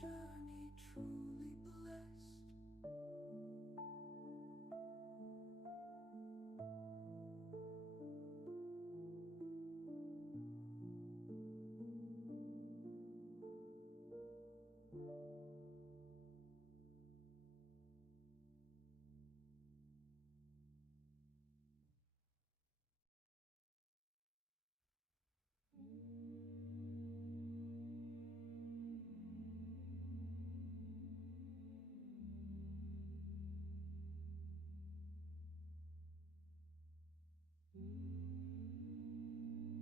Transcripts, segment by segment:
journey truly blessed.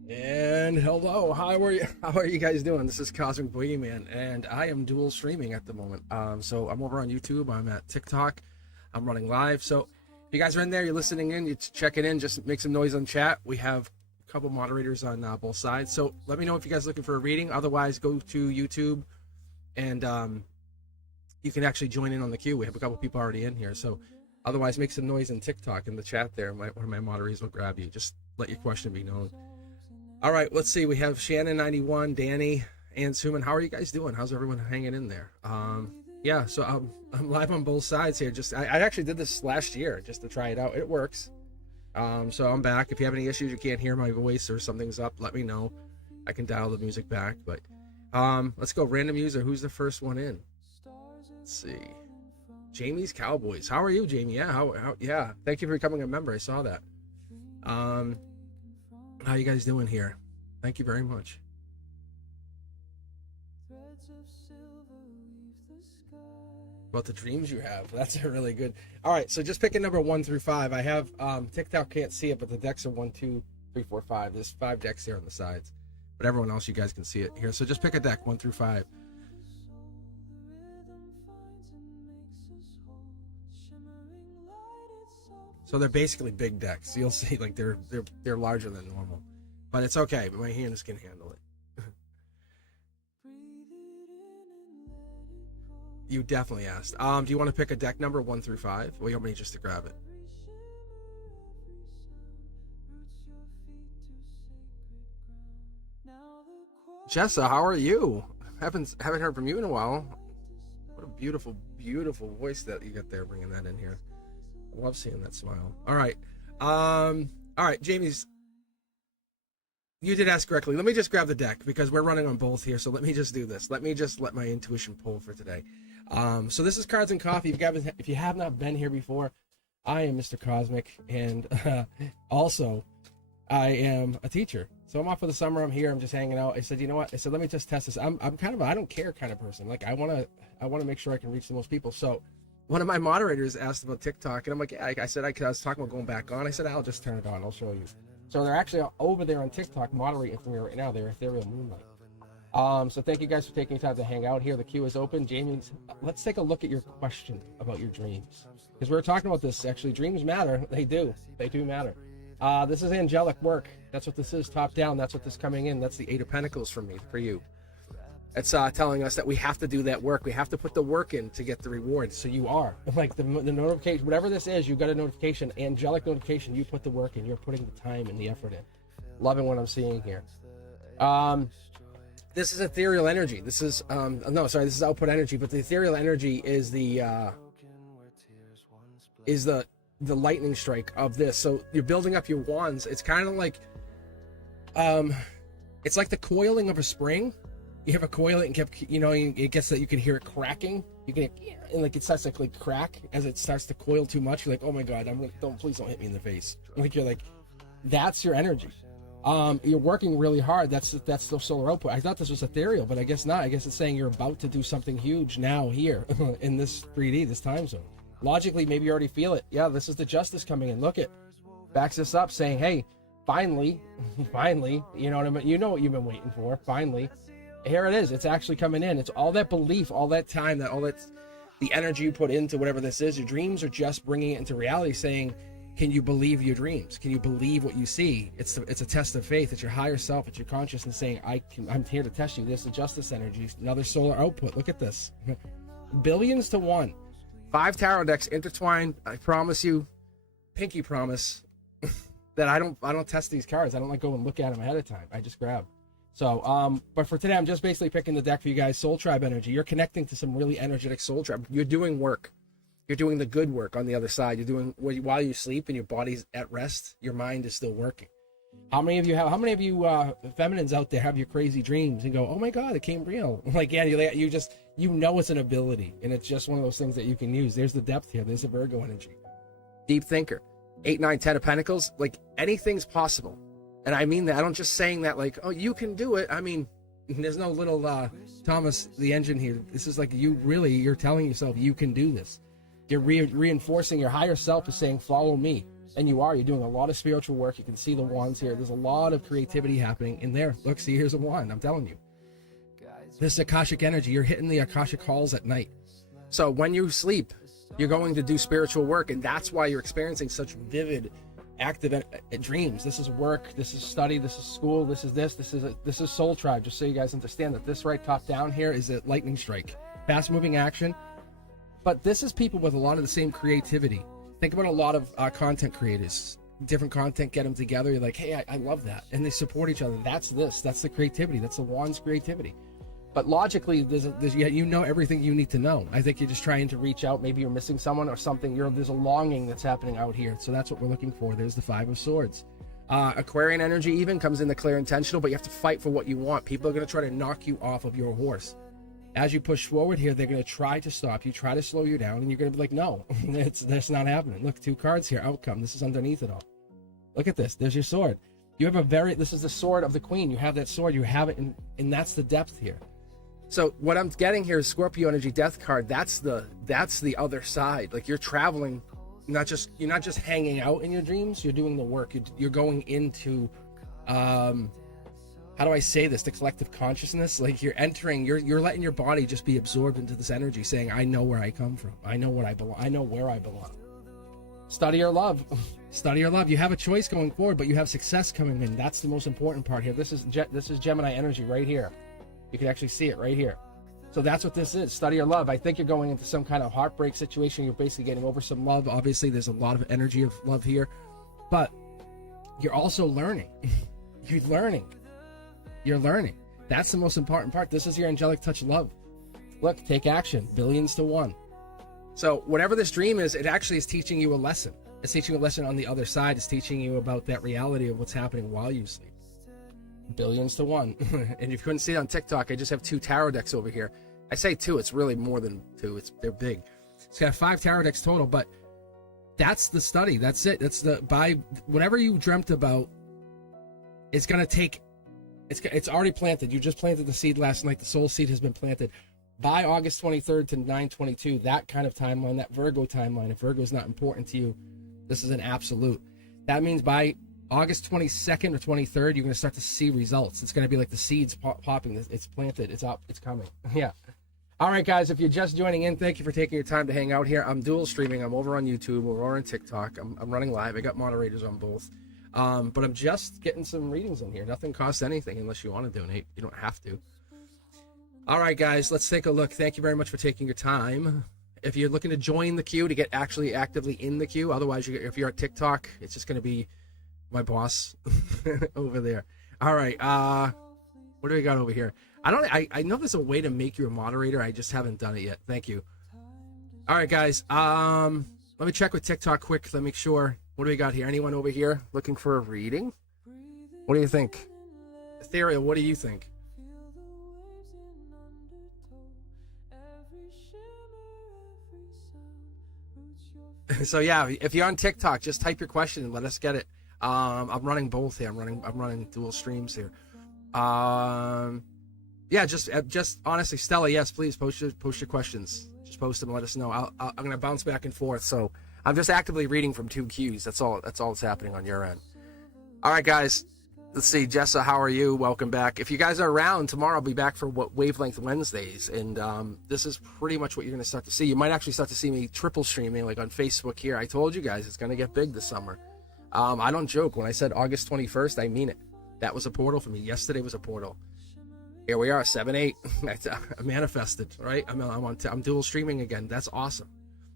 And hello, how are you guys doing? This is Cosmic Boogeyman, and I am dual streaming at the moment. So I'm over on YouTube, I'm at TikTok, I'm running live. So if you guys are in there, you're listening in, you're checking in, just make some noise on chat. We have a couple moderators on both sides. So let me know if you guys are looking for a reading. Otherwise, go to YouTube, and you can actually join in on the queue. We have a couple people already in here. So otherwise, make some noise in TikTok in the chat there. One of my moderators will grab you. Just let your question be known. All right, let's see. We have Shannon91, Danny, and Suman. How are you guys doing? How's everyone hanging in there? Yeah, so I'm live on both sides here. I actually did this last year just to try it out. It works. So I'm back. If you have any issues, you can't hear my voice or something's up, let me know. I can dial the music back. But let's go. Random user. Who's the first one in? Let's see. Jamie's Cowboys. How are you, Jamie? Yeah. Yeah. Thank you for becoming a member. I saw that. How you guys doing here? Thank you very much. About the dreams you have. That's a really good. All right, so just pick a number 1 through 5. I have TikTok can't see it, but the decks are 1, 2, 3, 4, 5. There's 5 decks here on the sides, but everyone else, you guys can see it here. So just pick a deck 1 through 5. So they're basically big decks. You'll see, like they're larger than normal, but it's okay. But my hands can handle it. You definitely asked. Do you want to pick a deck number 1 through 5, or you want me just to grab it? Jessa, how are you? Haven't heard from you in a while. What a beautiful, beautiful voice that you got there, bringing that in here. I love seeing that smile. All right. All right, Jamie's. You did ask correctly. Let me just grab the deck because we're running on both here. So let me just do this. Let me just let my intuition pull for today. So this is Cards and Coffee. If you have not been here before, I am Mr. Cosmic, and also I am a teacher. So I'm off for the summer. I'm here. I'm just hanging out. I said, you know what? I said, let me just test this. I'm kind of a I don't care kind of person. Like I want to make sure I can reach the most people. So one of my moderators asked about TikTok, and I'm like, yeah, I said, I was talking about going back on. I said, I'll just turn it on. I'll show you. So they're actually over there on TikTok moderating for me right now. They're Ethereal Moonlight. So thank you guys for taking time to hang out here. The queue is open. Jamie, let's take a look at your question about your dreams. Because we were talking about this, actually. Dreams matter. They do. They do matter. This is angelic work. That's what this is, top down. That's what this coming in. That's the 8 of Pentacles for me, for you. It's telling us that we have to do that work. We have to put the work in to get the reward. So you are. Like the notification, whatever this is, you got a notification, angelic notification. You put the work in. You're putting the time and the effort in. Loving what I'm seeing here. This is ethereal energy. This is, no, sorry, this is output energy. But the ethereal energy is the lightning strike of this. So you're building up your wands. It's kind of like, it's like the coiling of a spring. You have a coil and kept, it gets that you can hear it cracking. You can, and like it starts to like crack as it starts to coil too much. You're like, oh my god, please don't hit me in the face. Like you're like, that's your energy. You're working really hard. That's the solar output. I thought this was ethereal, but I guess not. I guess it's saying you're about to do something huge now here in this 3D, this time zone. Logically, maybe you already feel it. Yeah, this is the justice coming in. Look, it backs this up, saying, hey, finally, you know what I mean? You know what you've been waiting for. Finally. Here it is. It's actually coming in. It's all that belief, all that time, the energy you put into whatever this is. Your dreams are just bringing it into reality, saying, can you believe your dreams? Can you believe what you see? It's a test of faith. It's your higher self. It's your consciousness saying, I'm here to test you. This is justice energy. Another solar output. Look at this. Billions to 1. 5 tarot decks intertwined. I promise you, pinky promise, that I don't test these cards. I don't like go and look at them ahead of time. I just grab. So, but for today, I'm just basically picking the deck for you guys. Soul Tribe energy. You're connecting to some really energetic Soul Tribe. You're doing work. You're doing the good work on the other side. You're doing while you sleep and your body's at rest. Your mind is still working. How many of you feminines out there have your crazy dreams and go, oh my God, it came real? Like, yeah, you know it's an ability, and it's just one of those things that you can use. There's the depth here. There's the Virgo energy. Deep thinker. 8, 9, 10 of Pentacles. Like, anything's possible. And I mean that. I don't just saying that like, oh, you can do it. I mean, there's no little Thomas the Engine here. This is like you're telling yourself you can do this. You're reinforcing your higher self is saying, follow me. And you are. You're doing a lot of spiritual work. You can see the wands here. There's a lot of creativity happening in there. Look, see, here's a wand. I'm telling you. This Akashic energy. You're hitting the Akashic halls at night. So when you sleep, you're going to do spiritual work. And that's why you're experiencing such vivid, active dreams. This is work. This is study. This is school. This is Soul Tribe. Just so you guys understand that this right top down here is a lightning strike. Fast moving action. But this is people with a lot of the same creativity. Think about a lot of content creators. Different content, get them together. You're like, hey, I love that. And they support each other. That's the creativity. That's the wand's creativity. But logically, there's you know everything you need to know. I think you're just trying to reach out. Maybe you're missing someone or something. There's a longing that's happening out here. So that's what we're looking for. There's the 5 of Swords. Aquarian energy even comes in the clear intentional, but you have to fight for what you want. People are going to try to knock you off of your horse. As you push forward here, they're going to try to stop you, try to slow you down, and you're going to be like, no, that's not happening. Look, 2 cards here, outcome. This is underneath it all. Look at this. There's your sword. You have this is the sword of the queen. You have that sword. You have it, and that's the depth here. So what I'm getting here is Scorpio energy death card. That's the other side. Like, you're traveling, you're not just hanging out in your dreams. You're doing the work. You're going into, how do I say this? The collective consciousness. Like, you're entering, you're letting your body just be absorbed into this energy, saying, I know where I come from. I know what I belong. I know where I belong. Study your love. Study your love. You have a choice going forward, but you have success coming in. That's the most important part here. This is Gemini energy right here. You can actually see it right here. So that's what this is. Study your love. I think you're going into some kind of heartbreak situation. You're basically getting over some love. Obviously, there's a lot of energy of love here, but you're also learning. You're learning. That's the most important part. This is your angelic touch love. Look, take action. Billions to 1. So whatever this dream is, it actually is teaching you a lesson. It's teaching you a lesson on the other side. It's teaching you about that reality of what's happening while you sleep. Billions to 1. And if you couldn't see it on TikTok, I just have 2 tarot decks over here. I say 2, it's really more than 2. They're big. It's got 5 tarot decks total, but that's the study. That's it. By whatever you dreamt about, it's going to take, it's already planted. You just planted the seed last night. The soul seed has been planted. By August 23rd to 9/22, that kind of timeline, that Virgo timeline, if Virgo is not important to you, this is an absolute. That means by August 22nd or 23rd, you're going to start to see results. It's going to be like the seeds popping. It's planted. It's up. It's coming. Yeah. All right, guys, if you're just joining in, thank you for taking your time to hang out here. I'm dual streaming. I'm over on YouTube. We're over on TikTok. I'm running live. I got moderators on both. But I'm just getting some readings in here. Nothing costs anything unless you want to donate. You don't have to. All right, guys, let's take a look. Thank you very much for taking your time. If you're looking to join the queue to get actually actively in the queue, otherwise, if you're at TikTok, it's just going to be my boss over there. All right, what do we got over here? I know there's a way to make you a moderator. I just haven't done it yet. Thank you. All right, guys. Let me check with TikTok quick. Let me make sure. What do we got here? Anyone over here looking for a reading? What do you think? Ethereal, what do you think? So yeah, if you're on TikTok, just type your question and let us get it. I'm running both here. I'm running dual streams here. Yeah, just honestly, Stella, yes, please post your questions. Just post them and let us know. I'm gonna bounce back and forth. So I'm just actively reading from 2 queues. That's all that's happening on your end. All right, guys. Let's see, Jessa, how are you? Welcome back. If you guys are around, tomorrow I'll be back for Wavelength Wednesdays, and this is pretty much what you're going to start to see. You might actually start to see me triple streaming, like on Facebook here. I told you guys it's going to get big this summer. I don't joke. When I said August 21st, I mean it. That was a portal for me. Yesterday was a portal. Here we are, 7/8. I manifested, right? I'm dual streaming again. That's awesome.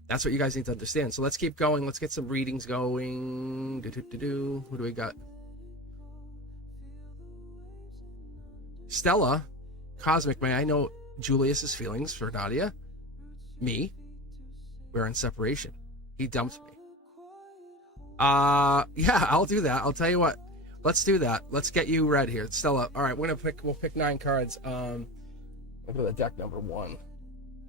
That's what you guys need to understand. So let's keep going. Let's get some readings going. What do we got? Stella, Cosmic, may I know Julius's feelings for Nadia? Me? We're in separation. He dumped me. Yeah, I'll do that. I'll tell you what. Let's do that. Let's get you read here. Stella. All right, we'll pick 9 cards. I'll go to deck number 1.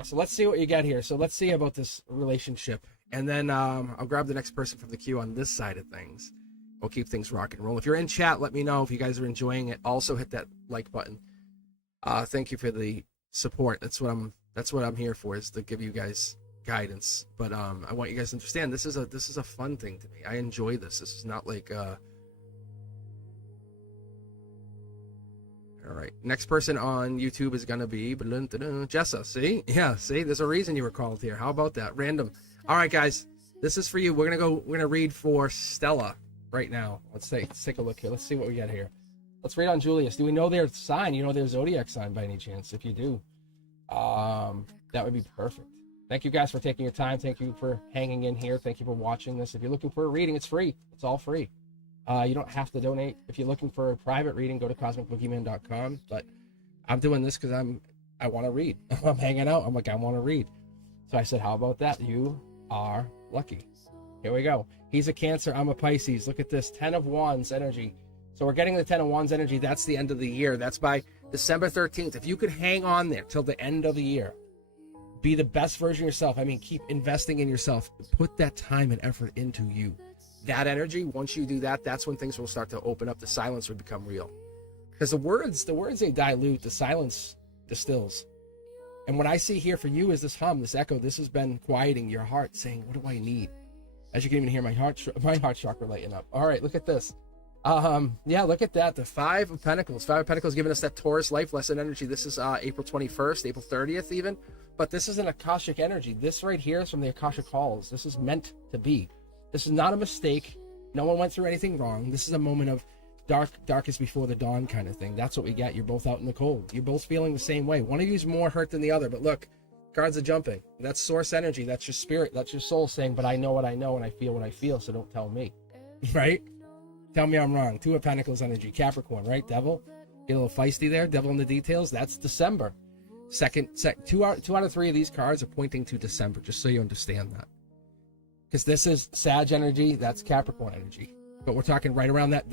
So let's see what you get here. So let's see about this relationship. And then I'll grab the next person from the queue on this side of things. We'll keep things rock and roll. If you're in chat, let me know if you guys are enjoying it. Also hit that like button. Thank you for the support. That's what I'm here for, is to give you guys guidance. But I want you guys to understand this is a fun thing to me. I enjoy this. This is not like all right. Next person on YouTube is gonna be Jessa. See? Yeah, see, there's a reason you were called here. How about that? Random. All right, guys. This is for you. We're gonna read for Stella right now. Let's take a look here. Let's see what we get here. Let's read on Julius. Do we know their sign? You know their zodiac sign by any chance? If you do, that would be perfect. Thank you guys for taking your time. Thank you for hanging in here. Thank you for watching this. If you're looking for a reading, it's free. It's all free. You don't have to donate. If you're looking for a private reading, go to cosmicboogeyman.com. But I'm doing this because I want to read. I'm hanging out. I'm like, I want to read. So I said, how about that? You are lucky. Here we go. He's a Cancer. I'm a Pisces. Look at this. 10 of Wands energy. So we're getting the 10 of Wands energy. That's the end of the year. That's by December 13th. If you could hang on there till the end of the year, be the best version of yourself. I mean, keep investing in yourself. Put that time and effort into you. That energy, once you do that, that's when things will start to open up. The silence will become real. Because the words, they dilute. The silence distills. And what I see here for you is this hum, this echo. This has been quieting your heart, saying, what do I need? As you can even hear my heart chakra lighting up. All right, look at this. Yeah, look at that. The 5 of Pentacles. 5 of Pentacles giving us that Taurus life lesson energy. This is April 21st, April 30th even. But this is an Akashic energy. This right here is from the Akashic Halls. This is meant to be. This is not a mistake. No one went through anything wrong. This is a moment of darkest before the dawn kind of thing. That's what we get. You're both out in the cold. You're both feeling the same way. One of you is more hurt than the other. But look, cards are jumping. That's source energy. That's your spirit. That's your soul saying, but I know what I know and I feel what I feel, so don't tell me. Right? Tell me I'm wrong. 2 of Pentacles energy. Capricorn, right? Devil. Get a little feisty there. Devil in the details. That's December. Two out of 3 of these cards are pointing to December, just so you understand that. Because this is Sag energy, that's Capricorn energy. But we're talking right around that.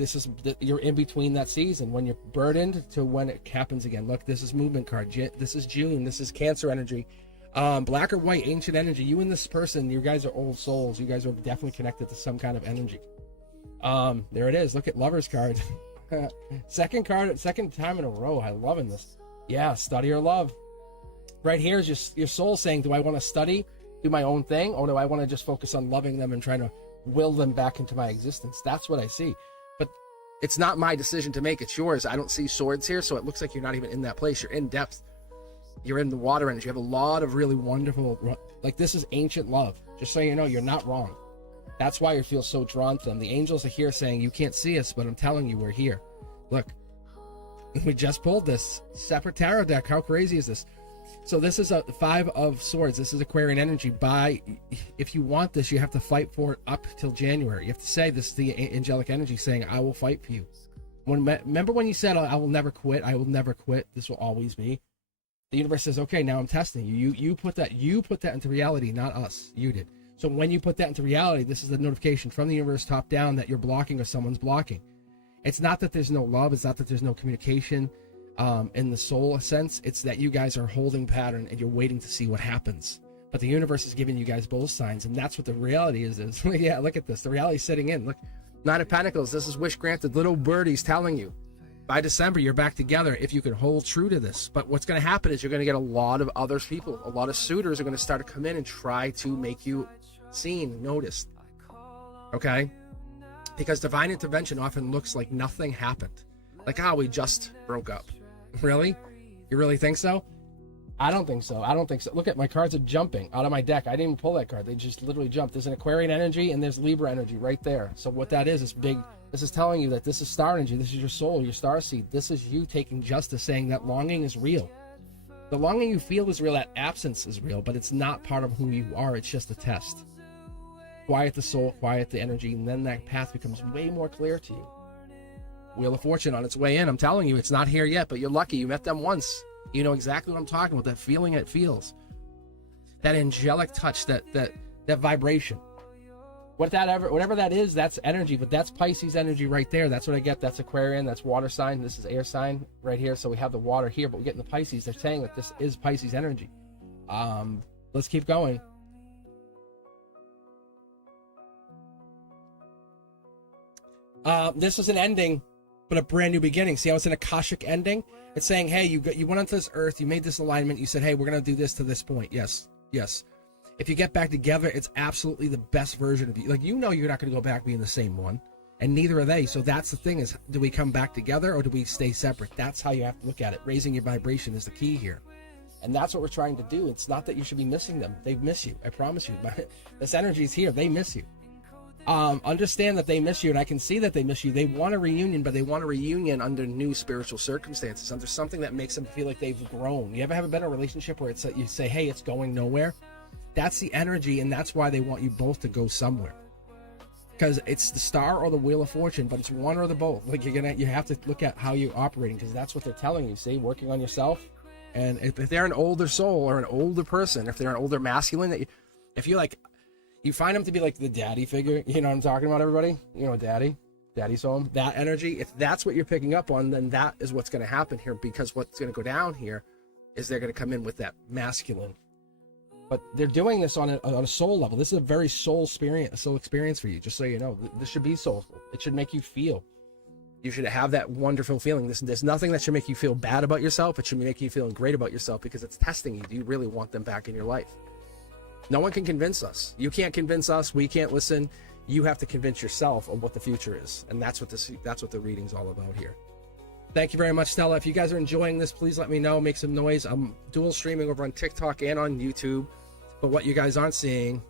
You're in between that season when you're burdened to when it happens again. Look, this is movement card. This is June. This is Cancer energy. Black or white, ancient energy. You and this person, you guys are old souls. You guys are definitely connected to some kind of energy. There it is. Look at Lover's card. Second time in a row. I'm loving this. Yeah, study or love. Right here is your soul saying, do I want to study, do my own thing, or do I want to just focus on loving them and trying to will them back into my existence? That's what I see. But it's not my decision to make. It's yours. I don't see swords here, so it looks like you're not even in that place. You're in depth. You're in the water energy. You have a lot of really wonderful, like this is ancient love. Just so you know, you're not wrong. That's why you feel so drawn to them. The angels are here saying, you can't see us, but I'm telling you, we're here. Look, we just pulled this separate tarot deck. How crazy is this? So this is a 5 of Swords. This is Aquarian energy. If you want this, you have to fight for it up till January. You have to say this is the angelic energy saying, I will fight for you. Remember when you said, I will never quit. I will never quit. This will always be. The universe says, okay, now I'm testing you. You put that into reality, not us. You did. So when you put that into reality, this is the notification from the universe top down that you're blocking or someone's blocking. It's not that there's no love. It's not that there's no communication. In the soul sense, it's that you guys are holding pattern and you're waiting to see what happens. But the universe is giving you guys both signs, and that's what the reality is. Yeah, look at this. The reality is setting in. Look, 9 of Pentacles. This is wish granted. Little birdies telling you by December you're back together if you can hold true to this. But what's going to happen is you're going to get a lot of other people. A lot of suitors are going to start to come in and try to make you seen, noticed. Okay? Because divine intervention often looks like nothing happened. Like, we just broke up. Really? You really think so? I don't think so. Look at my cards are jumping out of my deck. I didn't even pull that card. They just literally jumped. There's an Aquarian energy and there's Libra energy right there. So what that is big. This is telling you that this is star energy. This is your soul, your star seed. This is you taking justice, saying that longing is real. The longing you feel is real. That absence is real, but it's not part of who you are. It's just a test. Quiet the soul, quiet the energy, and then that path becomes way more clear to you. Wheel of Fortune on its way in. I'm telling you, it's not here yet, but you're lucky. You met them once. You know exactly what I'm talking about, that feeling it feels. That angelic touch, that vibration. Whatever that is, that's energy, but that's Pisces energy right there. That's what I get. That's Aquarian, that's water sign. This is air sign right here. So we have the water here, but we're getting the Pisces. They're saying that this is Pisces energy. Let's keep going. This is an ending, but a brand new beginning. See how it's an Akashic ending? It's saying, hey, you went onto this earth, you made this alignment, you said, hey, we're going to do this to this point. Yes. If you get back together, it's absolutely the best version of you. Like, you know you're not going to go back being the same one, and neither are they. So that's the thing, is, do we come back together or do we stay separate? That's how you have to look at it. Raising your vibration is the key here. And that's what we're trying to do. It's not that you should be missing them. They miss you. I promise you. This energy is here. They miss you. Understand that they miss you, and I can see that they miss you. They want a reunion, but they want a reunion under new spiritual circumstances, under something that makes them feel like they've grown. You ever have a better relationship where it's like you say, hey, it's going nowhere? That's the energy, and that's why they want you both to go somewhere. Because it's the star or the Wheel of Fortune, but it's one or the both. Like, you have to look at how you're operating, because that's what they're telling you. See, working on yourself. And if they're an older soul or an older person, if they're an older masculine, if you like, you find them to be like the daddy figure, you know what I'm talking about, everybody? You know, daddy's home, that energy. If that's what you're picking up on, then that is what's going to happen here, because what's going to go down here is they're going to come in with that masculine. But they're doing this on a soul level. This is a very soul experience for you, just so you know. This should be soulful. It should make you feel. You should have that wonderful feeling. There's nothing that should make you feel bad about yourself. It should make you feeling great about yourself, because it's testing you. Do you really want them back in your life? No one can convince us. You can't convince us. We can't listen. You have to convince yourself of what the future is. And that's what the reading's all about here. Thank you very much, Stella. If you guys are enjoying this, please let me know. Make some noise. I'm dual streaming over on TikTok and on YouTube. But what you guys aren't seeing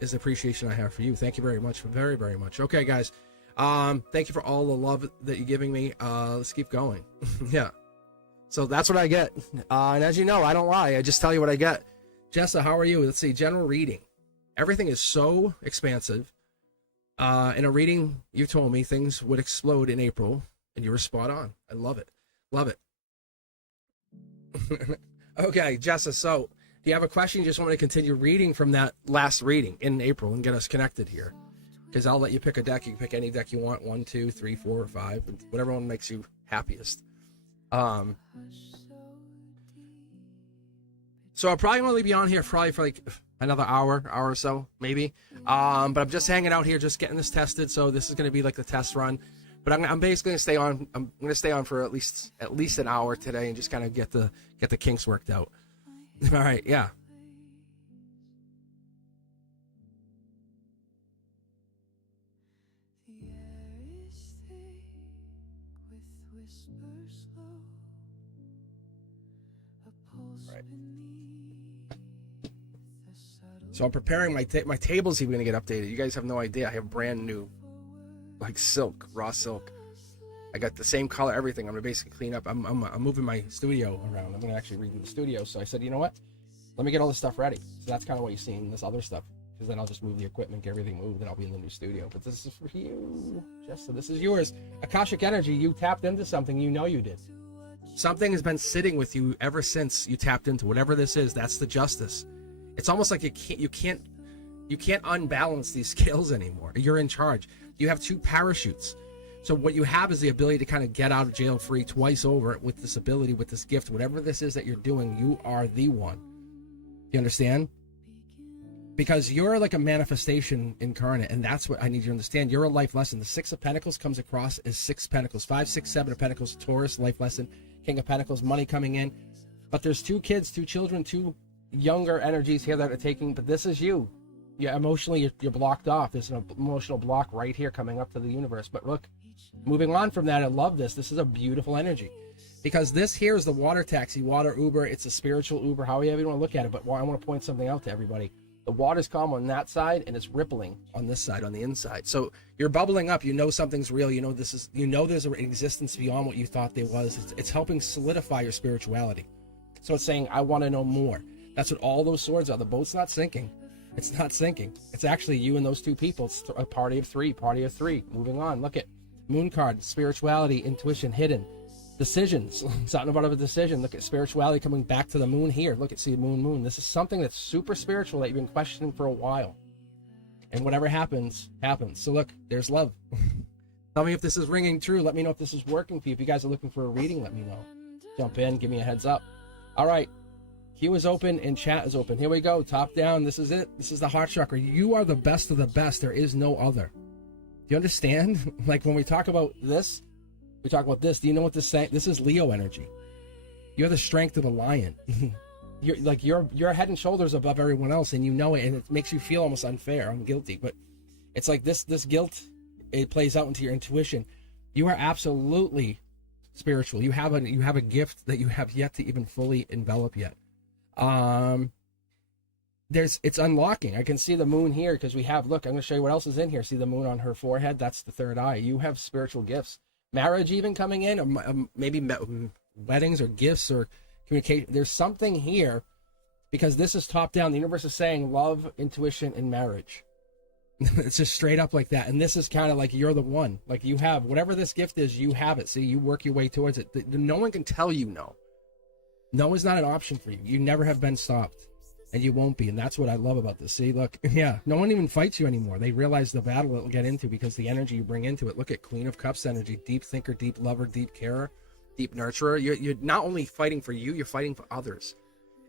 is the appreciation I have for you. Thank you very much. Very, very much. Okay, guys. Thank you for all the love that you're giving me. Let's keep going. Yeah. So that's what I get. And as you know, I don't lie. I just tell you what I get. Jessa, how are you? Let's see. General reading. Everything is so expansive. In a reading, you told me things would explode in April, and you were spot on. I love it. Love it. Okay, Jessa, so do you have a question? You just want me to continue reading from that last reading in April and get us connected here? Because I'll let you pick a deck. You can pick any deck you want. 1, 2, 3, 4, or 5. Whatever one makes you happiest. So I'll probably only be on here probably for like another hour or so, maybe. But I'm just hanging out here, just getting this tested. So this is going to be like the test run. But I'm basically going to stay on. I'm going to stay on for at least an hour today and just kind of get the kinks worked out. All right, yeah. Right. So I'm preparing my table's even going to get updated. You guys have no idea. I have brand new, like silk, raw silk. I got the same color, everything. I'm gonna basically clean up. I'm moving my studio around. I'm gonna actually redo the studio. So I said, you know what? Let me get all this stuff ready. So that's kind of what you're seeing, this other stuff. Because then I'll just move the equipment, get everything moved, and I'll be in the new studio. But this is for you, Jessa. This is yours. Akashic energy. You tapped into something. You know you did. Something has been sitting with you ever since you tapped into whatever this is. That's the justice. It's almost like you can't unbalance these scales anymore. You're in charge. You have 2 parachutes. So what you have is the ability to kind of get out of jail free twice over with this ability, with this gift. Whatever this is that you're doing, you are the one. You understand? Because you're like a manifestation incarnate, and that's what I need you to understand. You're a life lesson. The 6 of Pentacles comes across as 6 Pentacles. 5, 6, 7 of Pentacles, Taurus, life lesson. King of Pentacles, money coming in. But there's 2 kids, 2 children, 2 younger energies here that are taking, but this is you. Yeah, emotionally, you're blocked off. There's an emotional block right here coming up to the universe. But look, moving on from that, I love this. This is a beautiful energy. Because this here is the water taxi, water Uber. It's a spiritual Uber, however you want to look at it. But I want to point something out to everybody. The water's calm on that side, and it's rippling on this side, on the inside. So you're bubbling up. You know something's real. You know there's an existence beyond what you thought there was. It's helping solidify your spirituality. So it's saying, I want to know more. That's what all those swords are. The boat's not sinking. It's not sinking. It's actually you and those 2 people. It's a party of 3. Moving on. Look at Moon card, spirituality, intuition, hidden, decisions, something about a decision. Look at spirituality coming back to the moon here. Look at, see, moon. This is something that's super spiritual that you've been questioning for a while. And whatever happens, happens. So look, there's love. Tell me if this is ringing true. Let me know if this is working for you. If you guys are looking for a reading, let me know. Jump in, give me a heads up. All right. Queue is open and chat is open. Here we go. Top down. This is it. This is the heart chakra. You are the best of the best. There is no other. Do you understand? Like when we talk about this, we talk about this. Do you know what this is saying? This is Leo energy. You're the strength of a lion. You're head and shoulders above everyone else, and you know it, and it makes you feel almost unfair. I'm guilty, but it's like this guilt, it plays out into your intuition. You are absolutely spiritual. You have a gift that you have yet to even fully envelop yet. It's unlocking. I can see the moon here because we have, look, I'm going to show you what else is in here. See the moon on her forehead? That's the third eye. You have spiritual gifts. Marriage even coming in, or maybe weddings or gifts or communication. There's something here because this is top down. The universe is saying love, intuition, and marriage. It's just straight up like that. And this is kind of like you're the one. Like you have whatever this gift is, you have it. See, you work your way towards it. No one can tell you no. No is not an option for you. You never have been stopped. And you won't be. And that's what I love about this. See, look, yeah, no one even fights you anymore. They realize the battle it'll get into because the energy you bring into it. Look at Queen of Cups energy, deep thinker, deep lover, deep carer, deep nurturer. You're not only fighting for you, you're fighting for others.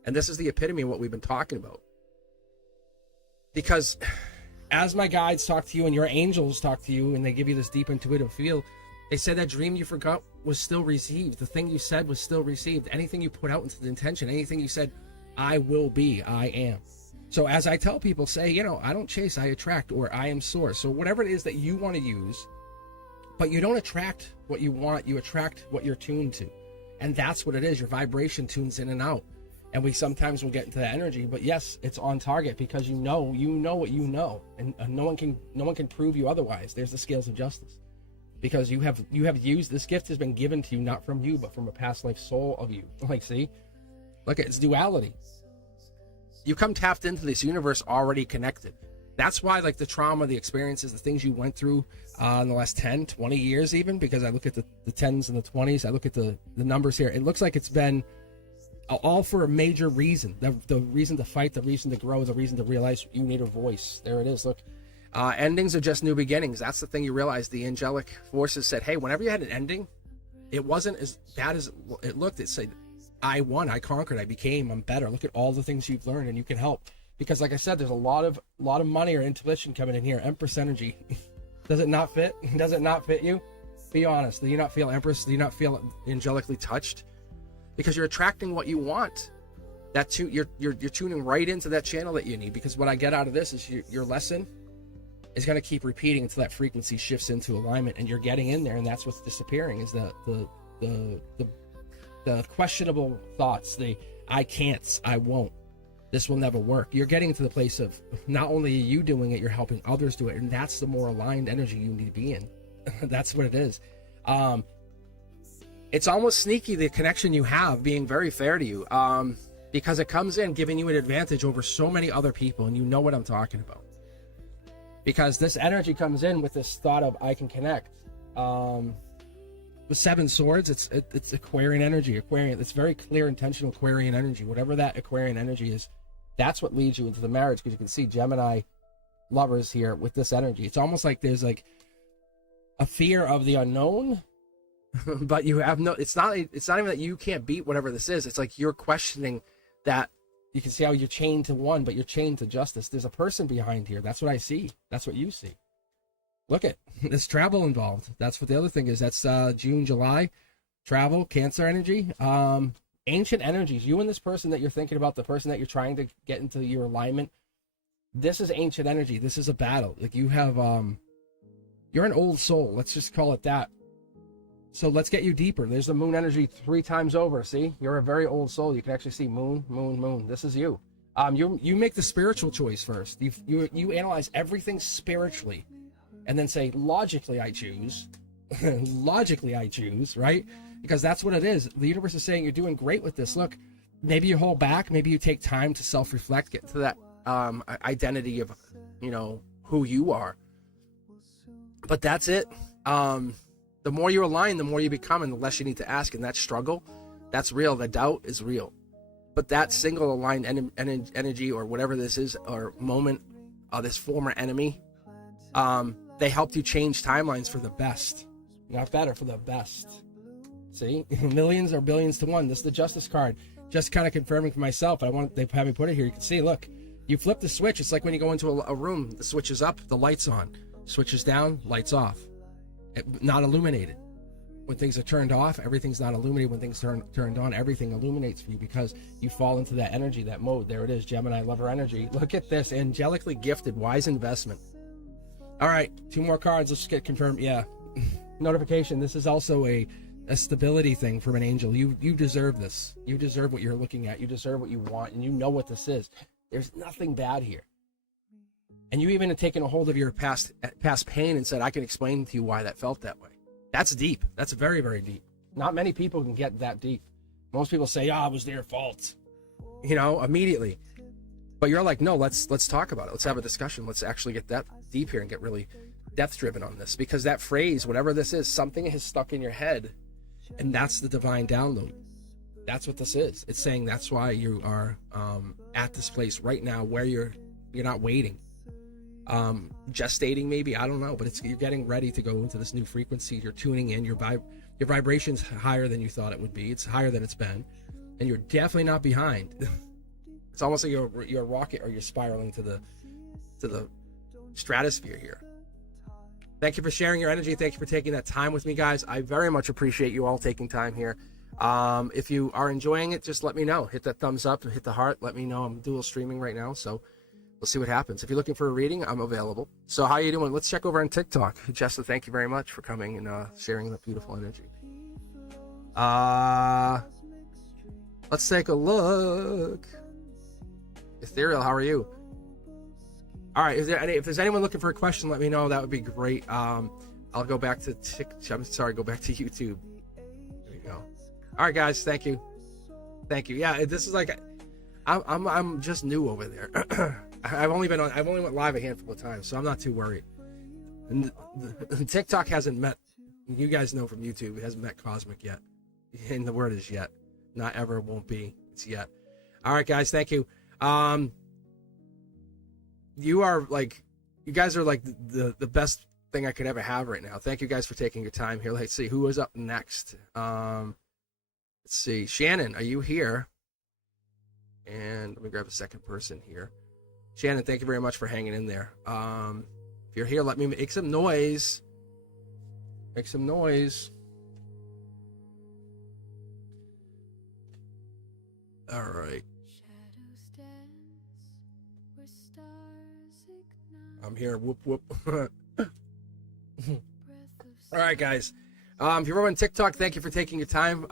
And this is the epitome of what we've been talking about. Because as my guides talk to you and your angels talk to you and they give you this deep intuitive feel, they said that dream you forgot was still received. The thing you said was still received. Anything you put out into the intention, anything you said, I will be, I am. So as I tell people, say, I don't chase, I attract, or I am source. So whatever it is that you want to use, but you don't attract what you want, you attract what you're tuned to. And that's what it is. Your vibration tunes in and out. And we sometimes will get into that energy, but yes, it's on target because you know what you know. And no one can prove you otherwise. There's the scales of justice. Because you have used, this gift has been given to you, not from you, but from a past life soul of you. Like, see? Look, it's duality. You come tapped into this universe already connected. That's why, like, the trauma, the experiences, the things you went through in the last 10, 20 years even, because I look at the 10s and the 20s, I look at the numbers here. It looks like it's been all for a major reason. The reason to fight, the reason to grow, the reason to realize you need a voice. There it is, look. Endings are just new beginnings. That's the thing you realize. The angelic forces said, hey, whenever you had an ending, it wasn't as bad as it looked. It said, I won, I conquered, I became, I'm better. Look at all the things you've learned and you can help. Because like I said, there's a lot of money or intuition coming in here. Empress energy. Does it not fit? Does it not fit you? Be honest. Do you not feel Empress? Do you not feel angelically touched? Because you're attracting what you want. You're tuning right into that channel that you need. Because what I get out of this is your lesson is going to keep repeating until that frequency shifts into alignment, and you're getting in there, and that's what's disappearing is the questionable thoughts, the I can't, I won't, this will never work. You're getting to the place of not only are you doing it, you're helping others do it, and that's the more aligned energy you need to be in. That's what it is. It's almost sneaky, the connection you have being very fair to you, because it comes in giving you an advantage over so many other people, and you know what I'm talking about. Because this energy comes in with this thought of I can connect. The 7 swords, it's Aquarian energy. Aquarian, it's very clear, intentional Aquarian energy. Whatever that Aquarian energy is, that's what leads you into the marriage. Because you can see Gemini lovers here with this energy. It's almost like there's like a fear of the unknown, but you have no. It's not even that you can't beat whatever this is. It's like you're questioning that. You can see how you're chained to one, but you're chained to justice. There's a person behind here. That's what I see. That's what you see. Look at, there's travel involved. That's what the other thing is. That's June, July, travel, Cancer energy, ancient energies. You and this person that you're thinking about, the person that you're trying to get into your alignment, this is ancient energy. This is a battle. Like you have, you're an old soul. Let's just call it that. So let's get you deeper. There's the moon energy 3 times over. See, you're a very old soul. You can actually see moon, moon, moon. This is you. You make the spiritual choice first. You analyze everything spiritually, and then say logically I choose. Logically I choose, right? Because that's what it is. The universe is saying you're doing great with this. Look, maybe you hold back. Maybe you take time to self-reflect, get to that identity of who you are. But that's it. The more you align, the more you become, and the less you need to ask. And that struggle, that's real. The doubt is real. But that single aligned energy, or whatever this is, or moment, this former enemy, they helped you change timelines for the best. Not better, for the best. See? Millions or billions to one. This is the Justice card. Just kind of confirming for myself. They have me put it here. You can see, look. You flip the switch. It's like when you go into a room. The switch is up, the light's on. Switch is down, lights off. Not illuminated. When things are turned off, everything's not illuminated. When things turned on, everything illuminates for you, because you fall into that energy, that mode. There it is, Gemini lover energy. Look at this, angelically gifted, wise investment. All right, 2 more cards. Let's get confirmed. Yeah, notification. This is also a stability thing from an angel. You deserve this. You deserve what you're looking at. You deserve what you want, and you know what this is. There's nothing bad here. And you even have taken a hold of your past pain and said, I can explain to you why that felt that way. That's deep. That's very, very deep. Not many people can get that deep. Most people say, it was their fault, immediately. But you're like, no, let's talk about it. Let's have a discussion. Let's actually get that deep here and get really depth driven on this, because that phrase, whatever this is, something has stuck in your head, and that's the divine download. That's what this is. It's saying that's why you are at this place right now, where you're not waiting. Gestating, maybe, I don't know, but you're getting ready to go into this new frequency. You're tuning in. Your vibration's higher than you thought it would be. It's higher than it's been, and you're definitely not behind. It's almost like you're a rocket, or you're spiraling to the stratosphere here. Thank you for sharing your energy. Thank you for taking that time with me, guys. I very much appreciate you all taking time here. If you are enjoying it, just let me know. Hit that thumbs up, hit the heart. Let me know. I'm dual streaming right now, so we'll see what happens. If you're looking for a reading, I'm available. So how you doing? Let's check over on TikTok. Jessa, thank you very much for coming and sharing that beautiful energy. Let's take a look. Ethereal, how are you? All right, if there's anyone looking for a question, let me know. That would be great. I'll go back to go back to YouTube. There you go. All right, guys, thank you. Yeah, this is like, I'm just new over there. I've only went live a handful of times, so I'm not too worried. And TikTok hasn't met, you guys know from YouTube, it hasn't met Cosmic yet. And the word is yet. Not ever, won't be. It's yet. All right, guys, thank you. You guys are like the best thing I could ever have right now. Thank you guys for taking your time here. Let's see who is up next. Let's see, Shannon, are you here? And let me grab a second person here. Shannon, thank you very much for hanging in there. If you're here, let me make some noise. Make some noise. All right. I'm here. Whoop, whoop. All right, guys. If you're on TikTok, thank you for taking your time.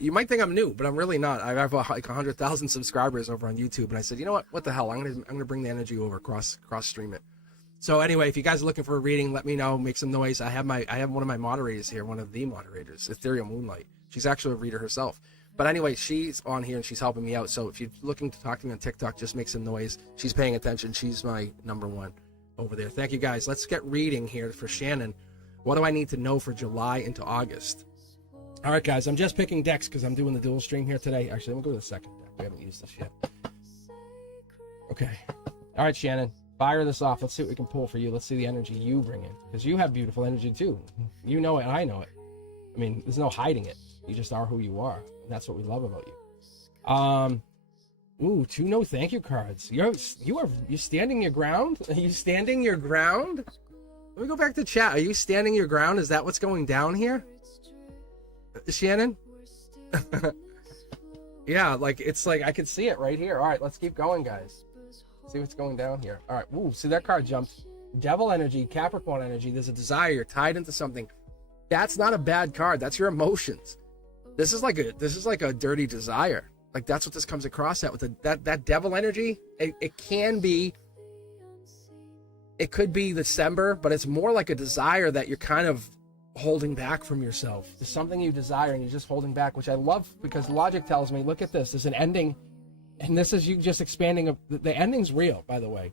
You might think I'm new, but I'm really not. I have like 100,000 subscribers over on YouTube, and I said, you know what? What the hell? I'm gonna bring the energy over, cross stream it. So anyway, if you guys are looking for a reading, let me know. Make some noise. I have one of my moderators here, one of the moderators, Ethereal Moonlight. She's actually a reader herself. But anyway, she's on here and she's helping me out. So if you're looking to talk to me on TikTok, just make some noise. She's paying attention. She's my number one over there. Thank you, guys. Let's get reading here for Shannon. What do I need to know for July into August? All right, guys. I'm just picking decks because I'm doing the dual stream here today. Actually, let me go to the second deck. We haven't used this yet. Okay. All right, Shannon. Fire this off. Let's see what we can pull for you. Let's see the energy you bring in. Because you have beautiful energy, too. You know it, and I know it. I mean, there's no hiding it. You just are who you are. That's what we love about you. Ooh, 2 no thank you cards. You standing your ground? Are you standing your ground? Let me go back to chat. Are you standing your ground? Is that what's going down here? Shannon? Yeah, it's like I can see it right here. All right, let's keep going, guys. See what's going down here. All right. Ooh, see that card jumped. Devil energy, Capricorn energy. There's a desire. You're tied into something. That's not a bad card. That's your emotions. This is like a dirty desire. Like that's what this comes across at with that devil energy. It could be December, but it's more like a desire that you're kind of holding back from yourself. There's something you desire and you're just holding back, which I love because logic tells me, look at this. There's an ending, and this is you just expanding. The ending's real, by the way.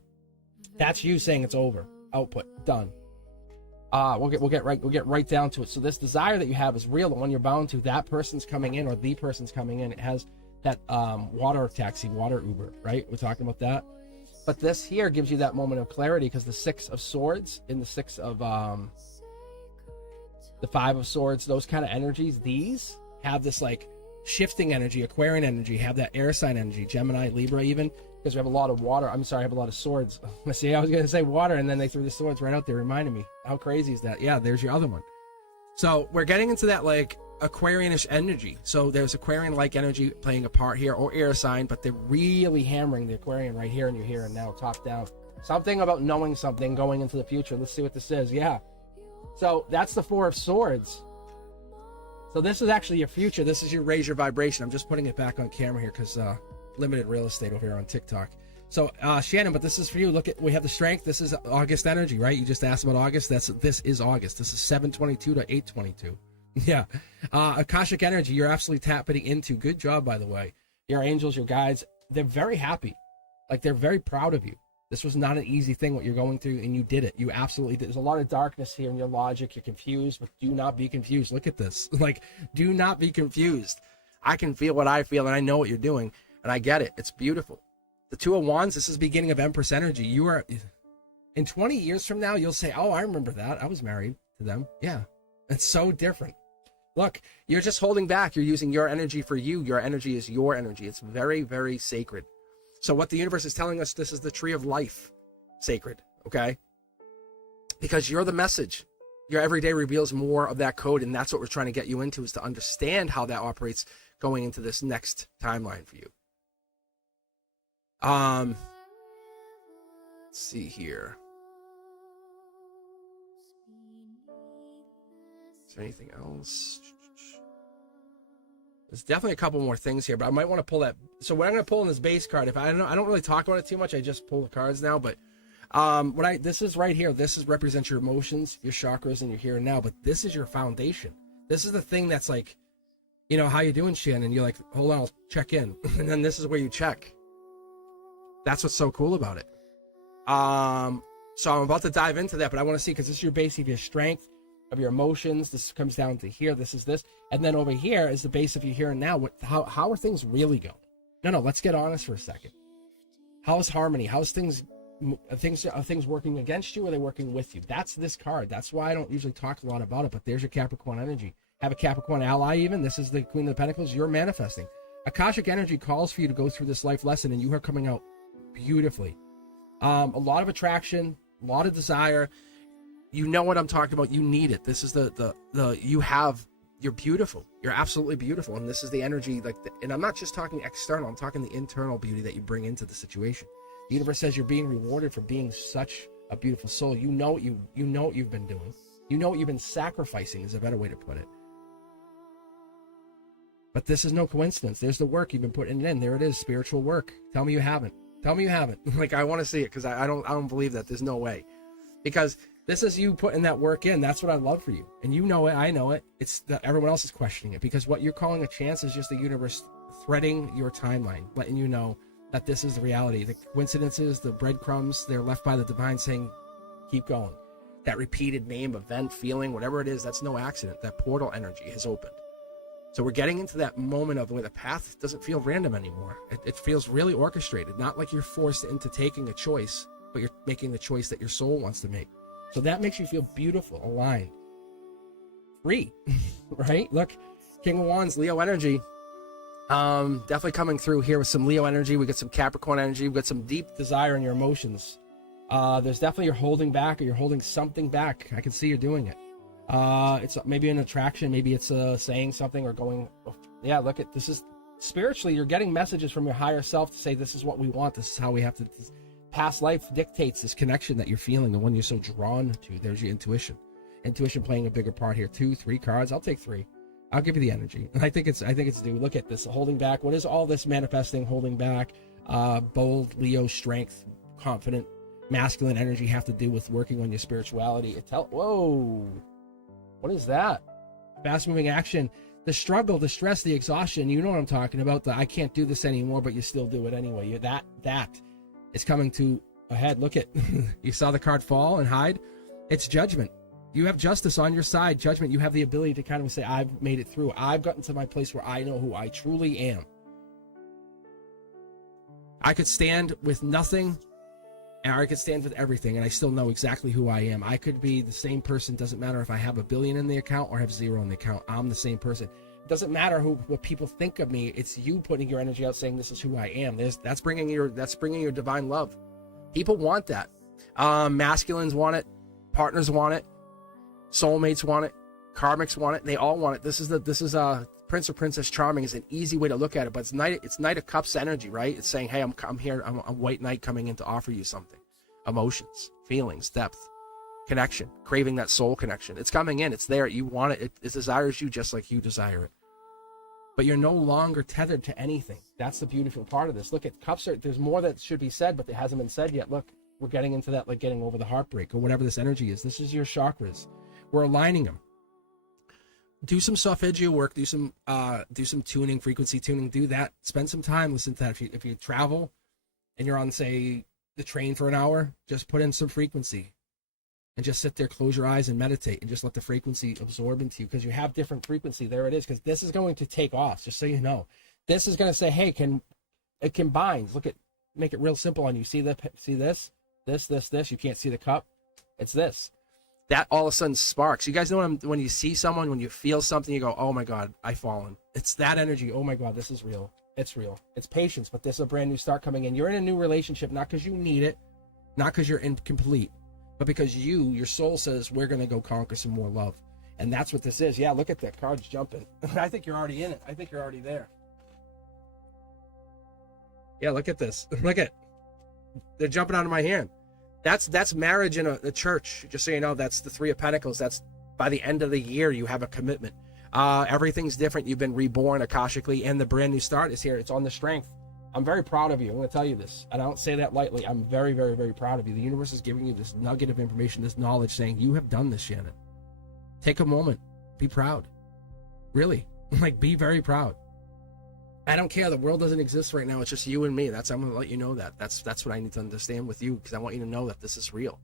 That's you saying it's over. Output done. We'll get right down to it. So this desire that you have is real. The one you're bound to, that person's coming in, or the person's coming in. It has that water taxi, water Uber, right? We're talking about that. But this here gives you that moment of clarity, because the 6 of Swords and the 6 of the 5 of Swords, those kind of energies, these have this like shifting energy, Aquarian energy, have that air sign energy, Gemini, Libra even, because we have a lot of water. I'm sorry, I have a lot of swords. See, I was going to say water, and then they threw the swords right out there, reminding me. How crazy is that? Yeah, there's your other one. So we're getting into that like Aquarianish energy. So there's Aquarian-like energy playing a part here, or air sign, but they're really hammering the Aquarian right here and you're here and now, top down. Something about knowing something going into the future. Let's see what this is. Yeah. So that's the 4 of Swords. So this is actually your future. This is your raise your vibration. I'm just putting it back on camera here because limited real estate over here on TikTok. So Shannon, but this is for you. Look at, we have the strength. This is August energy, right? You just asked about August. This is August. This is 7/22 to 8/22. Yeah. Akashic energy, you're absolutely tapping into. Good job, by the way. Your angels, your guides, they're very happy. Like, they're very proud of you. This was not an easy thing, what you're going through, and you did it. You absolutely did. There's a lot of darkness here in your logic. You're confused, but do not be confused. Look at this. Like, do not be confused. I can feel what I feel, and I know what you're doing, and I get it. It's beautiful. The 2 of Wands, this is beginning of Empress energy. You are, in 20 years from now, you'll say, oh, I remember that. I was married to them. Yeah. It's so different. Look, you're just holding back. You're using your energy for you. Your energy is your energy. It's very, very sacred. So what the universe is telling us, this is the tree of life, sacred, okay? Because you're the message. Your everyday reveals more of that code, and that's what we're trying to get you into, is to understand how that operates going into this next timeline for you. Let's see here. Is there anything else? There's definitely a couple more things here, but I might want to pull that. So what I'm going to pull in this base card, if I don't really talk about it too much, I just pull the cards now, but this is right here. This is represents your emotions, your chakras, and your here and now, but this is your foundation. This is the thing that's like, you know, how you doing, Shannon? You're like, hold on, I'll check in. And then this is where you check. That's what's so cool about it. So I'm about to dive into that, but I want to see, because this is your base of your strength, of your emotions. This comes down to here. This is this. And then over here is the base of your here and now. How are things really going? No, let's get honest for a second. How's harmony? How's things working against you, or are they working with you? That's this card. That's why I don't usually talk a lot about it, but there's your Capricorn energy. Have a Capricorn ally even. This is the Queen of the Pentacles. You're manifesting. Akashic energy calls for you to go through this life lesson, and you are coming out beautifully. A lot of attraction, a lot of desire. You know what I'm talking about. You need it. This is you're beautiful. You're absolutely beautiful. And this is the energy, and I'm not just talking external, I'm talking the internal beauty that you bring into the situation. The universe says you're being rewarded for being such a beautiful soul. You know what you've been doing. You know what you've been sacrificing, is a better way to put it. But this is no coincidence. There's the work you've been putting in. There it is, spiritual work. Tell me you haven't. Tell me you haven't. Like, I want to see it, because I don't believe that. There's no way. Because this is you putting that work in. That's what I love for you. And you know it. I know it. It's that everyone else is questioning it, because what you're calling a chance is just the universe threading your timeline, letting you know that this is the reality. The coincidences, the breadcrumbs, they're left by the divine saying, keep going. That repeated name, event, feeling, whatever it is, that's no accident. That portal energy has opened. So we're getting into that moment of where the path doesn't feel random anymore. It feels really orchestrated, not like you're forced into taking a choice, but you're making the choice that your soul wants to make. So that makes you feel beautiful, aligned, free, right? Look, King of Wands, Leo energy. Definitely coming through here with some Leo energy. We got some Capricorn energy. We got some deep desire in your emotions. There's definitely you're holding back, or you're holding something back. I can see you're doing it. It's maybe an attraction, maybe it's saying something or going. Yeah, look at this. Is spiritually, you're getting messages from your higher self to say, this is what we want. This is how we have to. Past life dictates this connection that you're feeling, the one you're so drawn to. There's your intuition. Intuition playing a bigger part here. 2, 3 cards. I'll take 3. I'll give you the energy. I think it's due. Look at this, holding back. What is all this manifesting, holding back? Bold Leo strength, confident, masculine energy have to do with working on your spirituality. Whoa, what is that? Fast moving action. The struggle, the stress, the exhaustion. You know what I'm talking about. The I can't do this anymore, but you still do it anyway. You're that is coming to a head. Look at, you saw the card fall and hide. It's judgment. You have justice on your side, judgment. You have the ability to kind of say, I've made it through. I've gotten to my place where I know who I truly am. I could stand with nothing, and I could stand with everything, and I still know exactly who I am. I could be the same person. Doesn't matter if I have $1 billion in the account or have 0 in the account. I'm the same person. It doesn't matter what people think of me. It's you putting your energy out, saying this is who I am. That's bringing your divine love. People want that. Masculines want it. Partners want it. Soulmates want it. Karmics want it. They all want it. This is Prince or Princess Charming is an easy way to look at it, but it's Knight of Cups energy, right? It's saying, hey, I'm here. I'm a white knight coming in to offer you something. Emotions, feelings, depth, connection, craving that soul connection. It's coming in. It's there. You want it. It desires you just like you desire it. But you're no longer tethered to anything. That's the beautiful part of this. Look at Cups. There's more that should be said, but it hasn't been said yet. Look, we're getting into that, like getting over the heartbreak or whatever this energy is. This is your chakras. We're aligning them. Do some solfeggio work. Do some tuning, frequency tuning. Do that. Spend some time. Listen to that. If you travel and you're on, say, the train for an hour, just put in some frequency and just sit there, close your eyes and meditate and just let the frequency absorb into you, because you have different frequency. There it is, because this is going to take off, just so you know. This is going to say, hey, it combines. Look at, make it real simple on you. See this. You can't see the cup. It's this. That all of a sudden sparks. You guys know when you see someone, when you feel something, you go, oh my God, I've fallen. It's that energy. Oh my God, this is real. It's real. It's patience, but this is a brand new start coming in. You're in a new relationship, not because you need it, not because you're incomplete, but because your soul says, we're going to go conquer some more love. And that's what this is. Yeah, look at that. Cards jumping. I think you're already in it. I think you're already there. Yeah, look at this. Look at, they're jumping out of my hand. That's marriage in a church. Just so you know, that's the 3 of Pentacles. That's by the end of the year, you have a commitment. Everything's different. You've been reborn akashically, and the brand new start is here. It's on the strength. I'm very proud of you. I'm going to tell you this, and I don't say that lightly. I'm very, very, very proud of you. The universe is giving you this nugget of information, this knowledge, saying you have done this, Shannon. Take a moment. Be proud. Really. Like, be very proud. I don't care. The world doesn't exist right now. It's just you and me. I'm going to let you know that. That's what I need to understand with you, because I want you to know that this is real.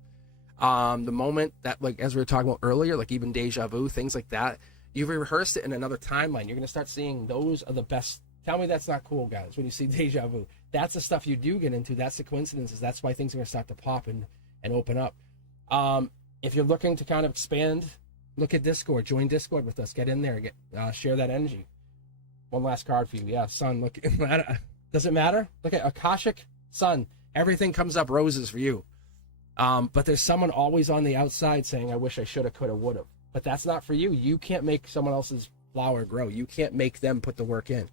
The moment that, like, as we were talking about earlier, like even deja vu, things like that, you've rehearsed it in another timeline. You're going to start seeing those are the best. Tell me that's not cool, guys, when you see deja vu. That's the stuff you do get into. That's the coincidences. That's why things are going to start to pop and open up. If you're looking to kind of expand, look at Discord. Join Discord with us. Get in there. Share that energy. One last card for you. Yeah, sun. Look, does it matter? Look at Akashic Sun. Everything comes up roses for you. But there's someone always on the outside saying, I wish I should have, could have, would have. But that's not for you. You can't make someone else's flower grow. You can't make them put the work in.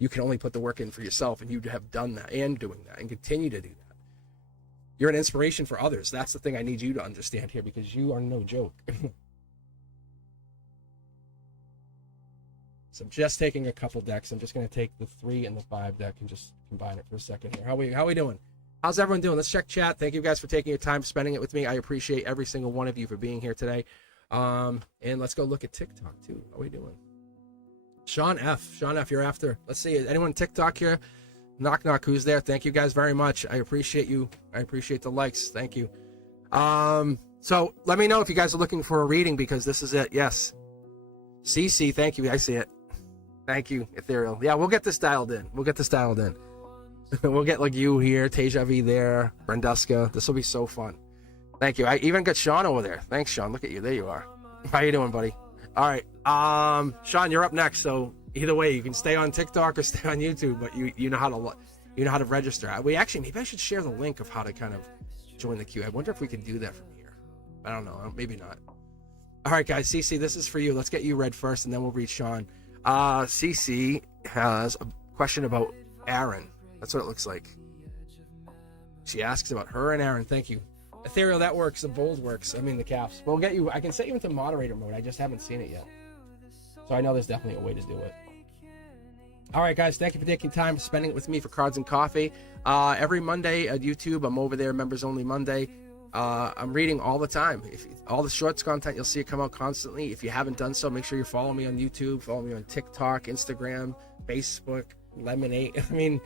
You can only put the work in for yourself, and you have done that and doing that and continue to do that. You're an inspiration for others. That's the thing I need you to understand here, because you are no joke. So I'm just taking a couple decks. I'm just going to take the 3 and the 5 deck and just combine it for a second here. How we doing? How's everyone doing? Let's check chat. Thank you guys for taking your time, spending it with me. I appreciate every single one of you for being here today. And let's go look at TikTok too. How we doing? Sean F, you're after. Let's see. Anyone TikTok here? Knock knock. Who's there? Thank you guys very much. I appreciate you. I appreciate the likes. Thank you. So let me know if you guys are looking for a reading, because this is it. Yes. CC, thank you. I see it. Thank you, Ethereal. Yeah, we'll get this dialed in. We'll get like you here, Teja V there, Brenduska. This will be so fun. Thank you. I even got Sean over there. Thanks, Sean. Look at you. There you are. How you doing, buddy? All right. Sean, you're up next. So either way, you can stay on TikTok or stay on YouTube, but you know how to register. Maybe I should share the link of how to kind of join the queue. I wonder if we can do that from here. I don't know. Maybe not. All right, guys. CC, this is for you. Let's get you read first, and then we'll read Sean. CC has a question about Aaron. That's what it looks like. She asks about her and Aaron. Thank you. Ethereal, that works. The bold works. I mean, the caps. We'll get you. I can set you into moderator mode. I just haven't seen it yet. So I know there's definitely a way to do it. All right, guys. Thank you for taking time, spending it with me for Cards and Coffee. Every Monday at YouTube, I'm over there, Members Only Monday. I'm reading all the time. All the shorts content, you'll see it come out constantly. If you haven't done so, make sure you follow me on YouTube, follow me on TikTok, Instagram, Facebook, Lemonade. I mean,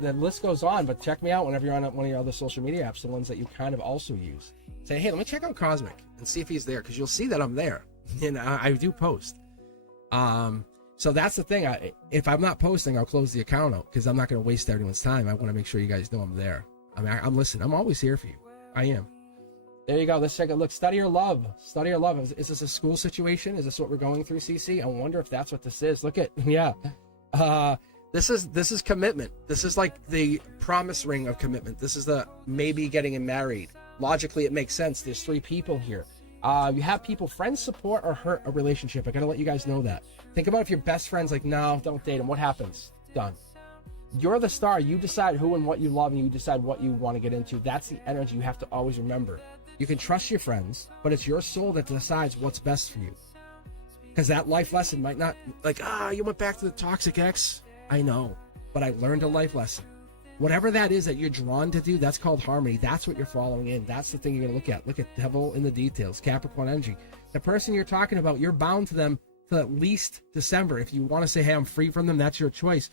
the list goes on, but check me out whenever you're on one of your other social media apps, the ones that you kind of also use. Say, hey, let me check out Cosmic and see if he's there, because you'll see that I'm there. And I do post. So that's the thing. If I'm not posting, I'll close the account out, because I'm not going to waste everyone's time. I want to make sure you guys know I'm there. I mean, I'm listening. I'm always here for you. I am. There you go. Let's take a look. Study your love. Study your love. Is this a school situation? Is this what we're going through, CC? I wonder if that's what this is. Look at, yeah. This is commitment. This is like the promise ring of commitment. This is the maybe getting married. Logically, it makes sense. There's 3 people here. You have people, friends support or hurt a relationship. I gotta let you guys know that. Think about if your best friend's like, no, don't date him. What happens? Done. You're the star. You decide who and what you love, and you decide what you want to get into. That's the energy you have to always remember. You can trust your friends, but it's your soul that decides what's best for you. Because that life lesson might not, like, you went back to the toxic ex. I know, but I learned a life lesson. Whatever that is that you're drawn to do, that's called harmony. That's what you're following in. That's the thing you're going to look at. Look at devil in the details, Capricorn energy. The person you're talking about, you're bound to them till at least December. If you want to say, hey, I'm free from them, that's your choice.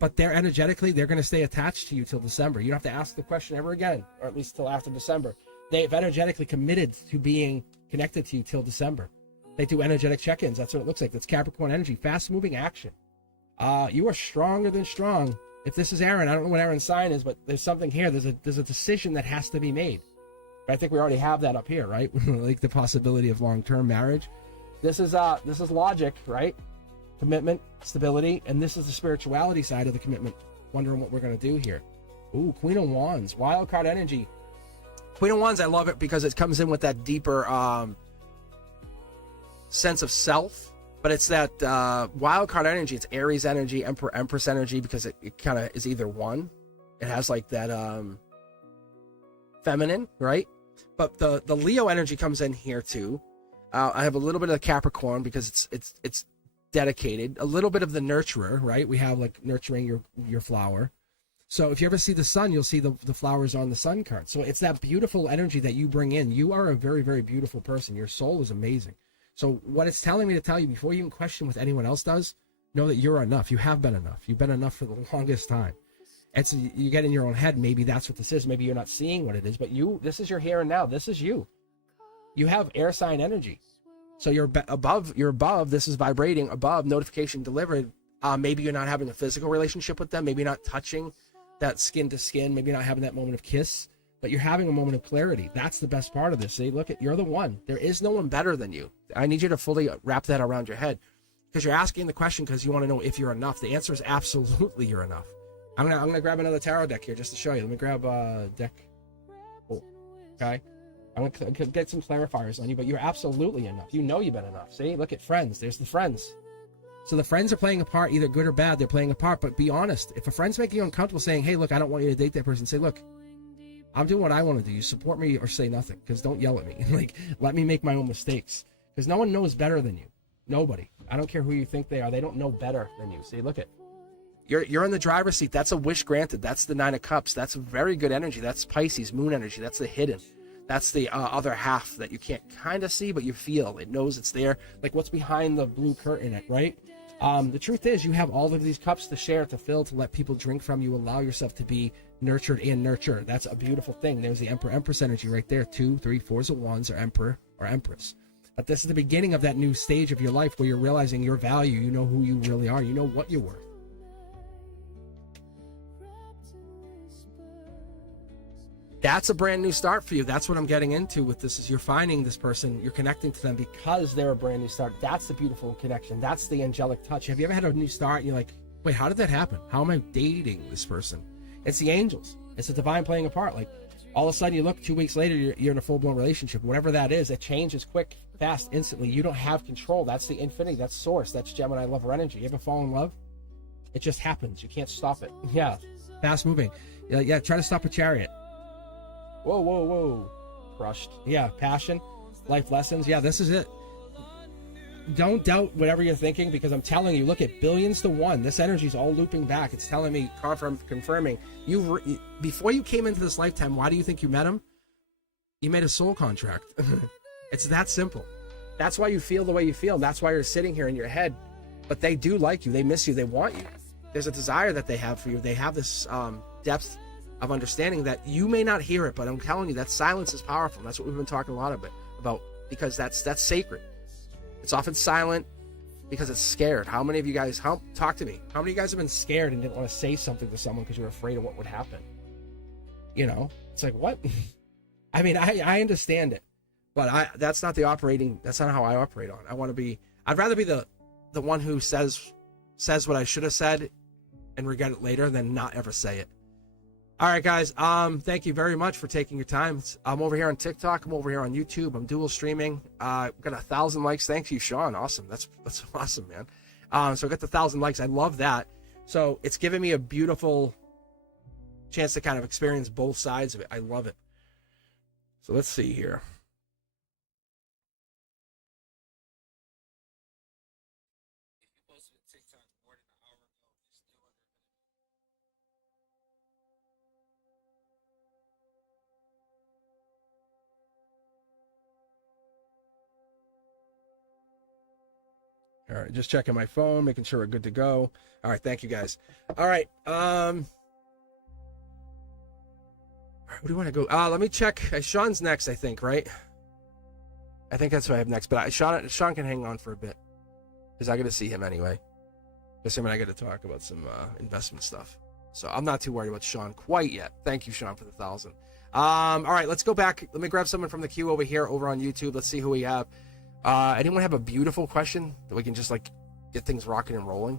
But they're energetically, they're going to stay attached to you till December. You don't have to ask the question ever again, or at least till after December. They've energetically committed to being connected to you till December. They do energetic check-ins. That's what it looks like. That's Capricorn energy, fast-moving action. You are stronger than strong. If this is Aaron, I don't know what Aaron's sign is, but there's something here. There's a decision that has to be made. But I think we already have that up here, right? Like the possibility of long-term marriage. This is logic, right? Commitment, stability, and this is the spirituality side of the commitment. Wondering what we're going to do here. Ooh, Queen of Wands, wild card energy. Queen of Wands, I love it because it comes in with that deeper sense of self. But it's that wild card energy. It's Aries energy, Emperor, Empress energy, because it kind of is either one. It has like that feminine, right? But the Leo energy comes in here too. I have a little bit of the Capricorn because it's dedicated. A little bit of the nurturer, right? We have like nurturing your flower. So if you ever see the sun, you'll see the flowers on the sun card. So it's that beautiful energy that you bring in. You are a very, very beautiful person. Your soul is amazing. So what it's telling me to tell you, before you even question what anyone else does, know that you're enough. You have been enough. You've been enough for the longest time. And so you get in your own head, maybe that's what this is. Maybe you're not seeing what it is, but this is your here and now. This is you. You have air sign energy. So you're above, this is vibrating above, notification delivered. Maybe you're not having a physical relationship with them. Maybe you're not touching that skin to skin. Maybe you're not having that moment of kiss, but you're having a moment of clarity. That's the best part of this. See, look, you're the one. There is no one better than you. I need you to fully wrap that around your head, because you're asking the question because you want to know if you're enough. The answer is absolutely you're enough. I'm gonna grab another tarot deck here just to show you. Let me grab deck 4. Okay, I'm gonna get some clarifiers on you, but you're absolutely enough. You know you've been enough. See, look at friends. There's the friends. So the friends are playing a part, either good or bad. They're playing a part, but be honest. If a friend's making you uncomfortable, saying, hey, look, I don't want you to date that person, say, look, I'm doing what I want to do. You support me or say nothing, because don't yell at me. Like, let me make my own mistakes, because no one knows better than you. Nobody. I don't care who you think they are. They don't know better than you. See, look at, you're in the driver's seat. That's a wish granted. That's the 9 of Cups. That's very good energy. That's Pisces, moon energy. That's the hidden. That's the other half that you can't kind of see, but you feel. It knows it's there. Like what's behind the blue curtain, right? The truth is, you have all of these cups to share, to fill, to let people drink from. You allow yourself to be nurtured and nurture. That's a beautiful thing. There's the Emperor, Empress energy right there. 2, 3, 4s of Wands are Emperor or Empress. But this is the beginning of that new stage of your life where you're realizing your value. You know who you really are. You know what you're worth. That's a brand new start for you. That's what I'm getting into with this, is you're finding this person, you're connecting to them because they're a brand new start. That's the beautiful connection. That's the angelic touch. Have you ever had a new start and you're like, wait, how did that happen? How am I dating this person? It's the angels. It's the divine playing a part. Like all of a sudden you look, 2 weeks later, you're in a full-blown relationship. Whatever that is, it changes quick, fast, instantly. You don't have control. That's the infinity. That's source. That's Gemini lover energy. You ever fall in love? It just happens. You can't stop it. Yeah. Fast moving. Yeah. Try to stop a chariot. Whoa, whoa, whoa. Crushed. Yeah, passion, life lessons. Yeah, this is it. Don't doubt whatever you're thinking, because I'm telling you, look at billions to one. This energy is all looping back. It's telling me, confirming. Before you came into this lifetime, why do you think you met him? You made a soul contract. It's that simple. That's why you feel the way you feel. That's why you're sitting here in your head. But they do like you. They miss you. They want you. There's a desire that they have for you. They have this depth of understanding that you may not hear it, but I'm telling you that silence is powerful. And that's what we've been talking a lot about, because that's sacred. It's often silent because it's scared. How many of you guys, talk to me, how many of you guys have been scared and didn't want to say something to someone because you were afraid of what would happen? You know, it's like, what? I mean, I understand it, but that's not how I operate on. I'd rather be the one who says what I should have said and regret it later than not ever say it. All right, guys. Thank you very much for taking your time. I'm over here on TikTok. I'm over here on YouTube. I'm dual streaming. Got 1,000 likes. Thank you, Sean. Awesome. That's awesome, man. So I got the 1,000 likes. I love that. So it's given me a beautiful chance to kind of experience both sides of it. I love it. So let's see here. All right, just checking my phone, making sure we're good to go. All right, thank you guys. All right, where do you want to go? Let me check. Sean's next, I think, right? I think that's what I have next. But Sean can hang on for a bit because I got to see him anyway. Because him and I got to talk about some investment stuff. So I'm not too worried about Sean quite yet. Thank you, Sean, for the 1,000. All right, let's go back. Let me grab someone from the queue over here, over on YouTube. Let's see who we have. Anyone have a beautiful question that we can just like get things rocking and rolling?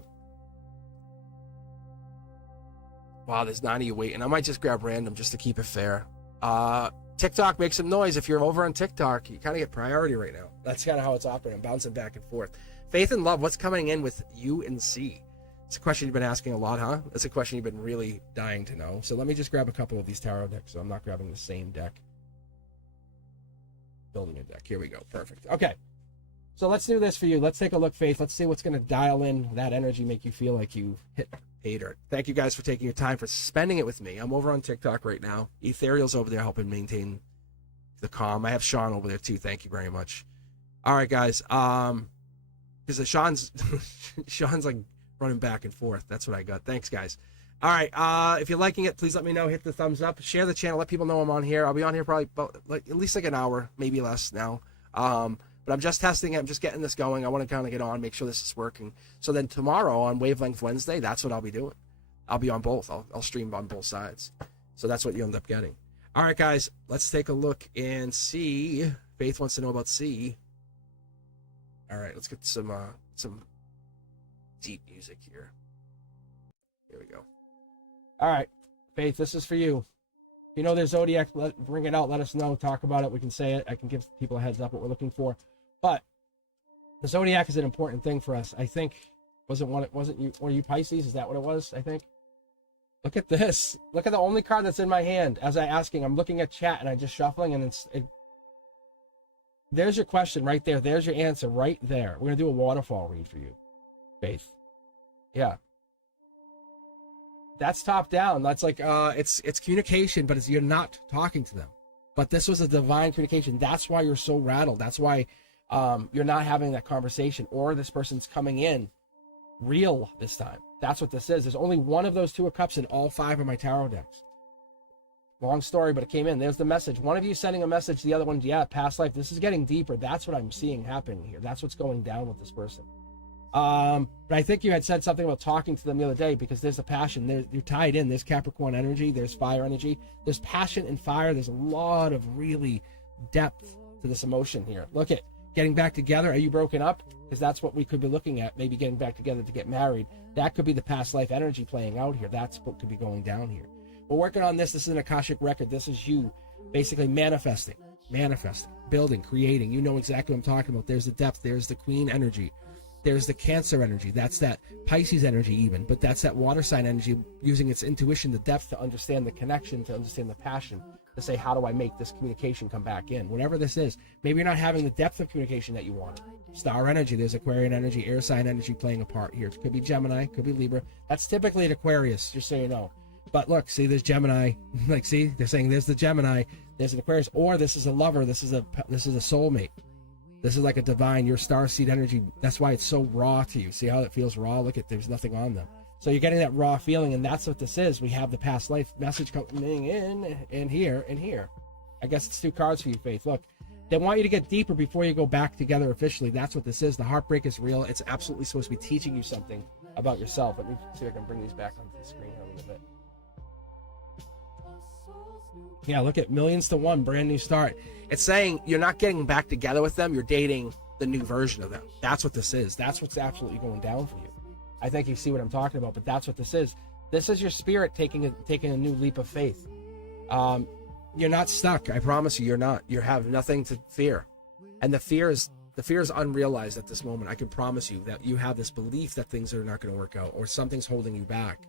Wow, there's 9 of you waiting. I might just grab random just to keep it fair. TikTok, make some noise. If you're over on TikTok, you kind of get priority right now. That's kind of how it's operating. I'm bouncing back and forth. Faith and love, what's coming in with U and C? It's a question you've been asking a lot, huh? It's a question you've been really dying to know. So let me just grab a couple of these tarot decks so I'm not grabbing the same deck. Building a deck. Here we go. Perfect. Okay. So let's do this for you. Let's take a look, Faith. Let's see what's going to dial in that energy, make you feel like you hit pay dirt. Thank you guys for taking your time, for spending it with me. I'm over on TikTok right now. Ethereal's over there helping maintain the calm. I have Sean over there too. Thank you very much. All right, guys. Because Sean's like running back and forth. That's what I got. Thanks, guys. All right. If you're liking it, please let me know. Hit the thumbs up. Share the channel. Let people know I'm on here. I'll be on here probably about, at least like an hour, maybe less now. But I'm just testing it. I'm just getting this going. I want to kind of get on, make sure this is working. So then tomorrow on Wavelength Wednesday, that's what I'll be doing. I'll be on both. I'll stream on both sides. So that's what you end up getting. All right, guys, let's take a look and see. Faith wants to know about C. All right, let's get some deep music here. Here we go. All right, Faith, this is for you. If you know there's Zodiac, bring it out. Let us know. Talk about it. We can say it. I can give people a heads up what we're looking for. But the Zodiac is an important thing for us. I think, were you Pisces? Is that what it was? I think. Look at this. Look at the only card that's in my hand. As I'm asking, I'm looking at chat and I'm just shuffling, and there's your question right there. There's your answer right there. We're gonna do a waterfall read for you, Faith. Yeah. That's top down. That's like it's communication, but you're not talking to them. But this was a divine communication. That's why you're so rattled. That's why you're not having that conversation, or this person's coming in real this time. That's what this is. There's only one of those 2 of cups in all 5 of my tarot decks. Long story, but it came in. There's the message. One of you sending a message, the other one, yeah, past life. This is getting deeper. That's what I'm seeing happening here. That's what's going down with this person. But I think you had said something about talking to them the other day, because there's a passion. You're tied in. There's Capricorn energy. There's fire energy. There's passion and fire. There's a lot of really depth to this emotion here. Look at getting back together. Are you broken up? Because that's what we could be looking at. Maybe getting back together to get married. That could be the past life energy playing out here. That's what could be going down here. We're working on this. This is an Akashic record. This is you basically manifesting, building, creating. You know exactly what I'm talking about. There's the depth. There's the Queen energy. There's the Cancer energy. That's that Pisces energy even. But that's that water sign energy, using its intuition, the depth, to understand the connection, to understand the passion, to say, how do I make this communication come back in? Whatever this is. Maybe you're not having the depth of communication that you wanted. Star energy. There's Aquarian energy, air sign energy playing a part here. It could be Gemini. Could be Libra. That's typically an Aquarius, just so you know. But look, see, there's Gemini. Like, see, they're saying there's the Gemini. There's an Aquarius. Or this is a lover. This is a soulmate. This is like a divine, your star seed energy. That's why it's so raw to you. See how it feels raw? Look at, there's nothing on them. So you're getting that raw feeling, and that's what this is. We have the past life message coming in and here and here. I guess it's 2 cards for you, Faith. Look, they want you to get deeper before you go back together officially. That's what this is. The heartbreak is real. It's absolutely supposed to be teaching you something about yourself. Let me see if I can bring these back onto the screen here a little bit. Yeah, look at millions to one, brand new start. It's saying you're not getting back together with them. You're dating the new version of them. That's what this is. That's what's absolutely going down for you. I think you see what I'm talking about, but that's what this is. This is your spirit taking a new leap of faith. You're not stuck. I promise you, you're not. You have nothing to fear, and the fear is unrealized at this moment. I can promise you that you have this belief that things are not going to work out, or something's holding you back.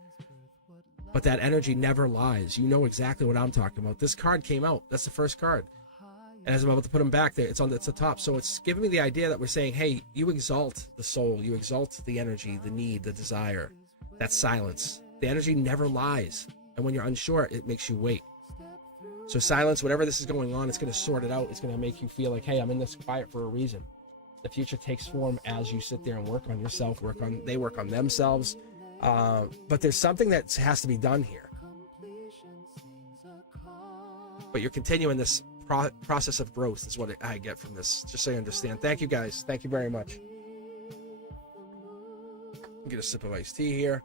But that energy never lies. You know exactly what I'm talking about. This card came out. That's the first card. And as I'm about to put them back there, it's the top. So it's giving me the idea that we're saying, hey, you exalt the soul. You exalt the energy, the need, the desire. That's silence. The energy never lies. And when you're unsure, it makes you wait. So silence, whatever this is going on, it's going to sort it out. It's going to make you feel like, hey, I'm in this quiet for a reason. The future takes form as you sit there and work on yourself, they work on themselves. But there's something that has to be done here. But you're continuing this process of growth is what I get from this, just so you understand. Thank you, guys. Thank you very much. Get a sip of iced tea here.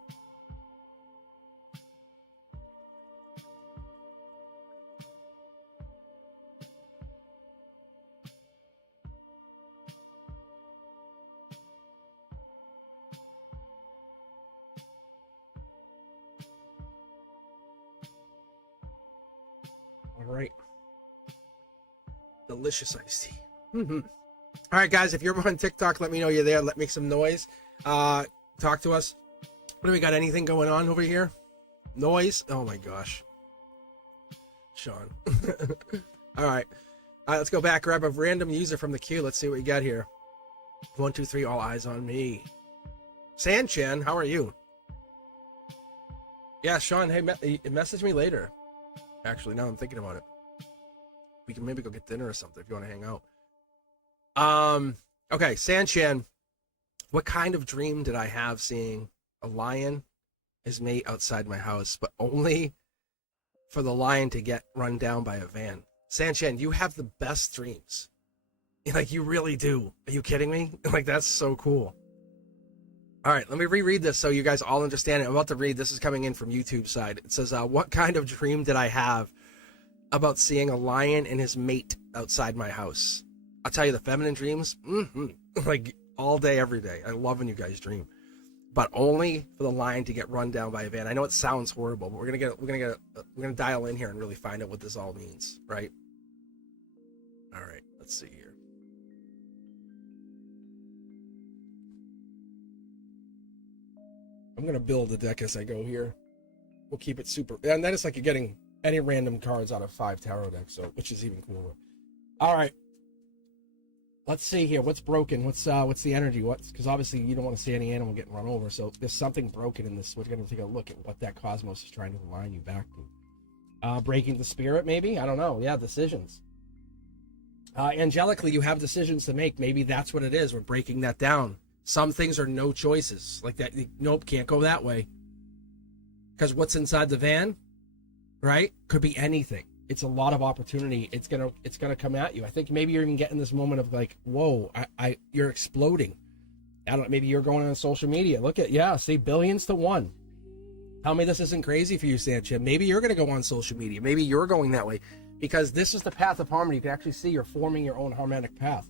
All right. Delicious iced tea. All right, guys, if you're on TikTok, let me know you're there. Let me make some noise. Talk to us. What do we got? Anything going on over here? Noise? Oh my gosh. Sean. All right. Let's go back. Grab a random user from the queue. Let's see what we got here. 1, 2, 3. All eyes on me. Sanchan, how are you? Yeah, Sean. Hey, message me later. Actually, now I'm thinking about it. We can maybe go get dinner or something if you want to hang out. Okay, Sanchan, what kind of dream did I have seeing a lion, his mate outside my house, but only for the lion to get run down by a van? Sanchan, you have the best dreams. Like, you really do. Are you kidding me? Like, that's so cool. All right, let me reread this so you guys all understand it. I'm about to read. This is coming in from YouTube side. It says, what kind of dream did I have about seeing a lion and his mate outside my house? I'll tell you, the feminine dreams, like all day, every day. I love when you guys dream, but only for the lion to get run down by a van. I know it sounds horrible, but we're gonna dial in here and really find out what this all means, right? All right, let's see here. I'm gonna build the deck as I go here. We'll keep it super, and then it's like you're getting any random cards out of 5 tarot decks, so which is even cooler. All right, let's see here. What's broken? What's the energy? Because obviously you don't want to see any animal getting run over, so there's something broken in this. We're gonna take a look at what that cosmos is trying to align you back to. Breaking the spirit, maybe. I don't know. Yeah, decisions. Angelically, you have decisions to make. Maybe that's what it is. We're breaking that down. Some things are no choices. Like that, nope, can't go that way. Because what's inside the van, right? Could be anything. It's a lot of opportunity. It's gonna come at you. I think maybe you're even getting this moment of like, whoa, you're exploding. I don't. Maybe you're going on social media. Look at, see, billions to one. Tell me this isn't crazy for you, Sanchez. Maybe you're gonna go on social media. Maybe you're going that way because this is the path of harmony. You can actually see you're forming your own harmonic path.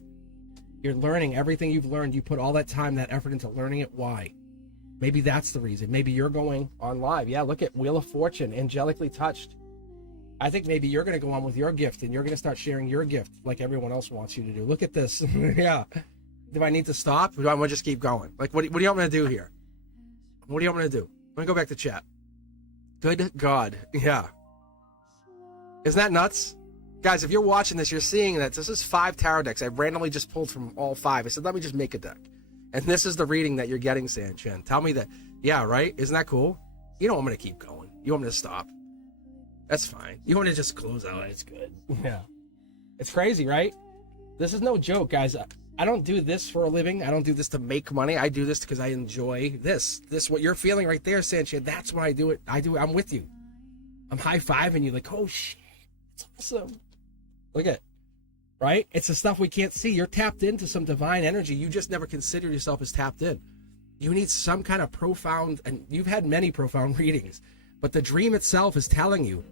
You're learning everything you've learned. You put all that time, that effort into learning it. Why? Maybe that's the reason. Maybe you're going on live. Yeah, look at Wheel of Fortune, angelically touched. I think maybe you're going to go on with your gift and you're going to start sharing your gift like everyone else wants you to do. Look at this. Yeah. Do I need to stop? Or do I want to just keep going? Like, what do you want me to do here? What do you want me to do? Let me go back to chat. Good God. Yeah. Isn't that nuts? Guys, if you're watching this, you're seeing that this is 5 tarot decks. I randomly just pulled from all 5. I said, let me just make a deck. And this is the reading that you're getting, Sanchin. Tell me that, yeah, right? Isn't that cool? You don't want me to keep going. You want me to stop. That's fine. You want me to just close out. It's good. Yeah. It's crazy, right? This is no joke, guys. I don't do this for a living. I don't do this to make money. I do this because I enjoy this. What you're feeling right there, Sanchez, that's why I do it. I'm with you. I'm high-fiving you like, oh, shit, it's awesome. Look at it, right? It's the stuff we can't see. You're tapped into some divine energy. You just never consider yourself as tapped in. You need some kind of profound, and you've had many profound readings, but the dream itself is telling you.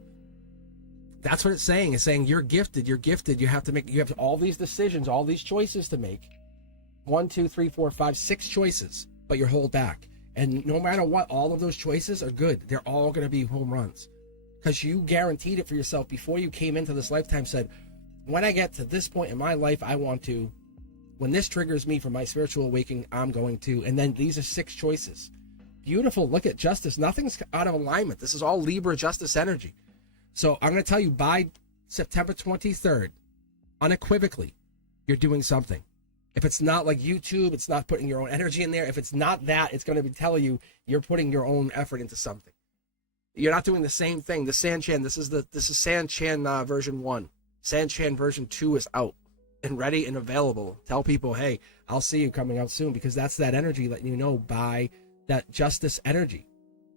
That's what it's saying. It's saying you're gifted. You're gifted. You have all these decisions, all these choices to make. 1, 2, 3, 4, 5, 6 choices, but you're held back. And no matter what, all of those choices are good. They're all going to be home runs. Because you guaranteed it for yourself before you came into this lifetime, said, when I get to this point in my life, I want to, when this triggers me for my spiritual awakening, I'm going to, and then these are 6 choices. Beautiful. Look at justice. Nothing's out of alignment. This is all Libra justice energy. So I'm going to tell you by September 23rd, unequivocally, you're doing something. If it's not like YouTube, it's not putting your own energy in there. If it's not that, it's going to be telling you you're putting your own effort into something. You're not doing the same thing. The Sanchan, this is Sanchan version 1. Sanchan version 2 is out and ready and available. Tell people, hey, I'll see you coming out soon, because that's that energy letting you know by that justice energy.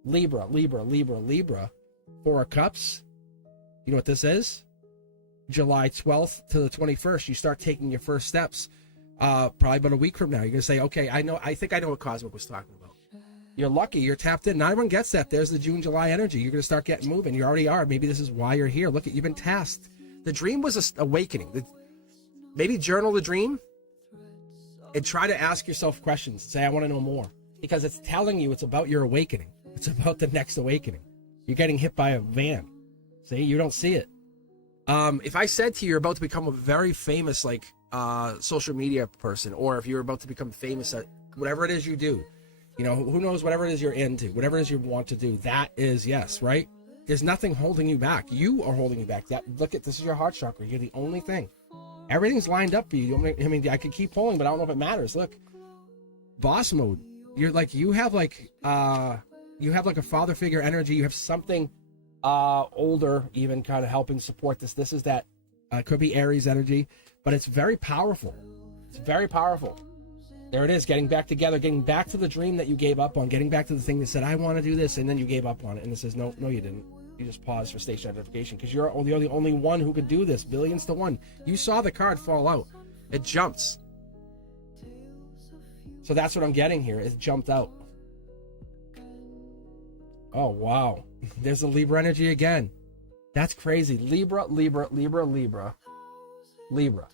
Libra, Libra, Libra, Libra. 4 of Cups. You know what this is? July 12th to the 21st, you start taking your first steps. Probably about a week from now, you're going to say, okay, I think I know what Cosmic was talking about. You're lucky, you're tapped in. Not everyone gets that. There's the June, July energy. You're going to start getting moving. You already are. Maybe this is why you're here. Look, you've been tasked. The dream was an awakening. Maybe journal the dream and try to ask yourself questions. Say, I want to know more. Because it's telling you it's about your awakening. It's about the next awakening. You're getting hit by a van. See, you don't see it. If I said to you, you're about to become a very famous, social media person, or if you're about to become famous at whatever it is you do, who knows, whatever it is you're into, whatever it is you want to do, that is yes, right? There's nothing holding you back. You are holding you back. This is your heart chakra. You're the only thing. Everything's lined up for you. I could keep pulling, but I don't know if it matters. Look, boss mode. You're you have a father figure energy. You have something older even kind of helping support this. This is that could be Aries energy, but it's very powerful. It's very powerful. There it is, getting back together, getting back to the dream that you gave up on, getting back to the thing that said, I want to do this, and then you gave up on it, and it says, no, you didn't. You just paused for station identification, because you're the only one who could do this, billions to one. You saw the card fall out. It jumps. So that's what I'm getting here. It jumped out. Oh, wow. There's the Libra energy again. That's crazy. Libra, Libra, Libra, Libra. Libra.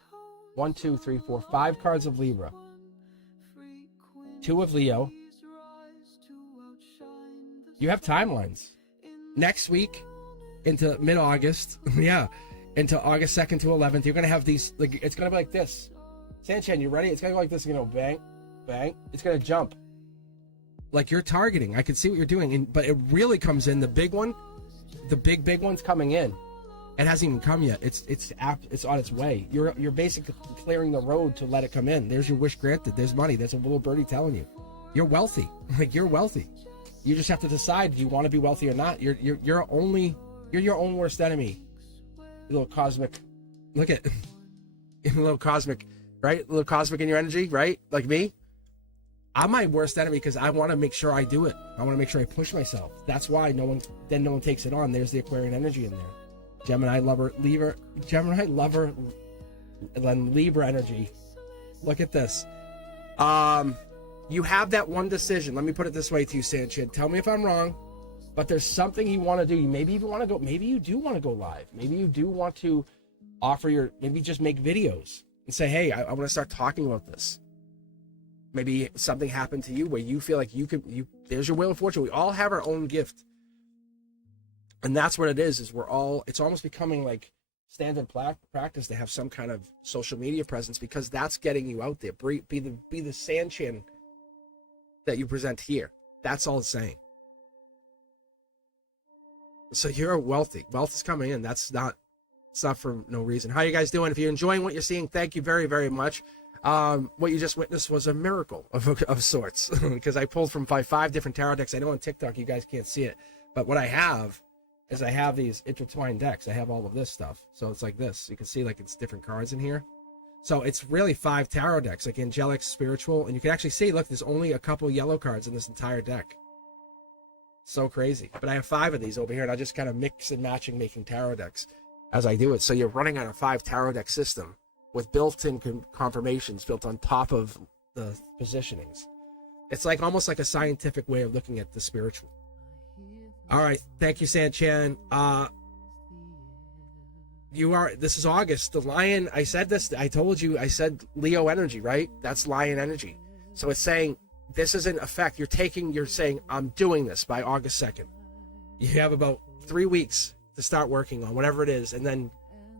1, 2, 3, 4, 5 cards of Libra. 2 of Leo. You have timelines. Next week into mid-August, into August 2nd to 11th, you're going to have these, it's going to be like this. Sanchan, you ready? It's going to go like this, bang, bang. It's going to jump. Like you're targeting. I can see what you're doing, but it really comes in. The big one, the big one's coming in. It hasn't even come yet. It's on its way. You're basically clearing the road to let it come in. There's your wish granted. There's money. There's a little birdie telling you, you're wealthy. You're wealthy. You just have to decide, do you want to be wealthy or not? You're your own worst enemy. Little cosmic. Look at a little cosmic, right? A little cosmic in your energy, right? Like me. I'm my worst enemy because I want to make sure I do it. I want to make sure I push myself. That's why no one takes it on. There's the Aquarian energy in there. Gemini lover, Libra, and then Libra energy. Look at this. You have that one decision. Let me put it this way to you, Sanchin. Tell me if I'm wrong, but there's something you want to do. You maybe even want to go. Maybe you do want to go live. Maybe you do want to offer maybe just make videos and say, hey, I want to start talking about this. Maybe something happened to you where you feel like there's your wheel of fortune. We all have our own gift. And that's what it is it's almost becoming like standard practice to have some kind of social media presence, because that's getting you out there. Be the Sanchin that you present here. That's all it's saying. So you're wealthy. Wealth is coming in. It's not for no reason. How are you guys doing? If you're enjoying what you're seeing, thank you very, very much. What you just witnessed was a miracle of sorts, because I pulled from five different tarot decks. I know on TikTok you guys can't see it, but what I have is these intertwined decks. I have all of this stuff. So it's like this. You can see it's different cards in here. So it's really 5 tarot decks, like angelic, spiritual, and you can actually see, look, there's only a couple yellow cards in this entire deck. So crazy. But I have 5 of these over here, and I just kind of mix and matching making tarot decks as I do it. So you're running on a 5 tarot deck system with built-in confirmations built on top of the positionings. It's like almost like a scientific way of looking at the spiritual. All right, thank you, Sanchan. This is August. The lion, I said this, I told you, I said Leo energy, right? That's lion energy. So it's saying this is in effect. You're saying, I'm doing this by August 2nd. You have about 3 weeks to start working on whatever it is, and then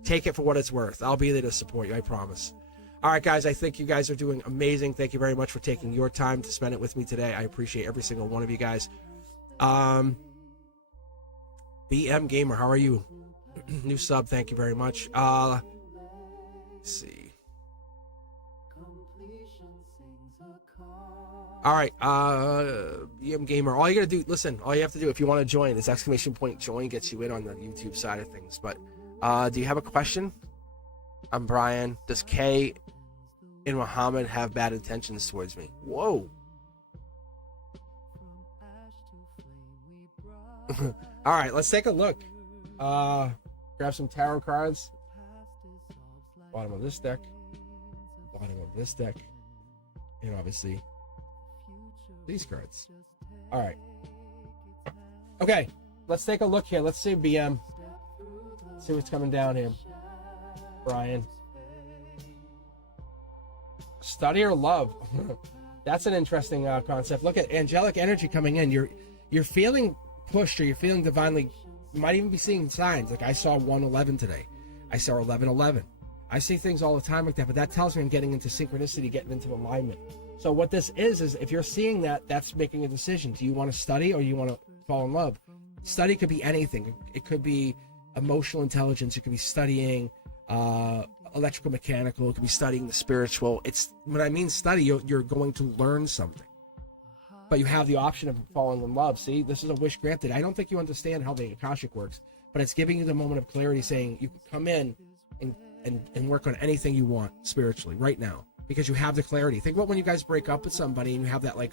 take it for what it's worth. I'll be there to support you, I promise. All right, guys, I think you guys are doing amazing. Thank you very much for taking your time to spend it with me today. I appreciate every single one of you guys. BM Gamer, how are you? New sub, thank you very much. Let's see. All right, BM Gamer, all you gotta do, listen, all you have to do if you want to join is !join gets you in on the YouTube side of things. But do you have a question? I'm Brian. Does K in Muhammad have bad intentions towards me? Whoa. All right, let's take a look. Grab some tarot cards. Bottom of this deck. Bottom of this deck. And obviously these cards. All right. Okay, let's take a look here. Let's see BM. Let's see what's coming down here. Brian. Study or love? That's an interesting concept. Look at angelic energy coming in. You're feeling pushed, or you're feeling divinely. You might even be seeing signs. Like I saw 111 today. I saw 1111. I see things all the time like that, but that tells me I'm getting into synchronicity, getting into alignment. So what this is if you're seeing that, that's making a decision. Do you want to study or you want to fall in love? Study could be anything. It could be emotional intelligence. You could be studying electrical, mechanical. It could be studying the spiritual. It's when I mean study, you're going to learn something. But you have the option of falling in love. See, this is a wish granted. I don't think you understand how the Akashic works, but it's giving you the moment of clarity, saying you can come in and work on anything you want spiritually right now, because you have the clarity. Think about when you guys break up with somebody and you have that, like,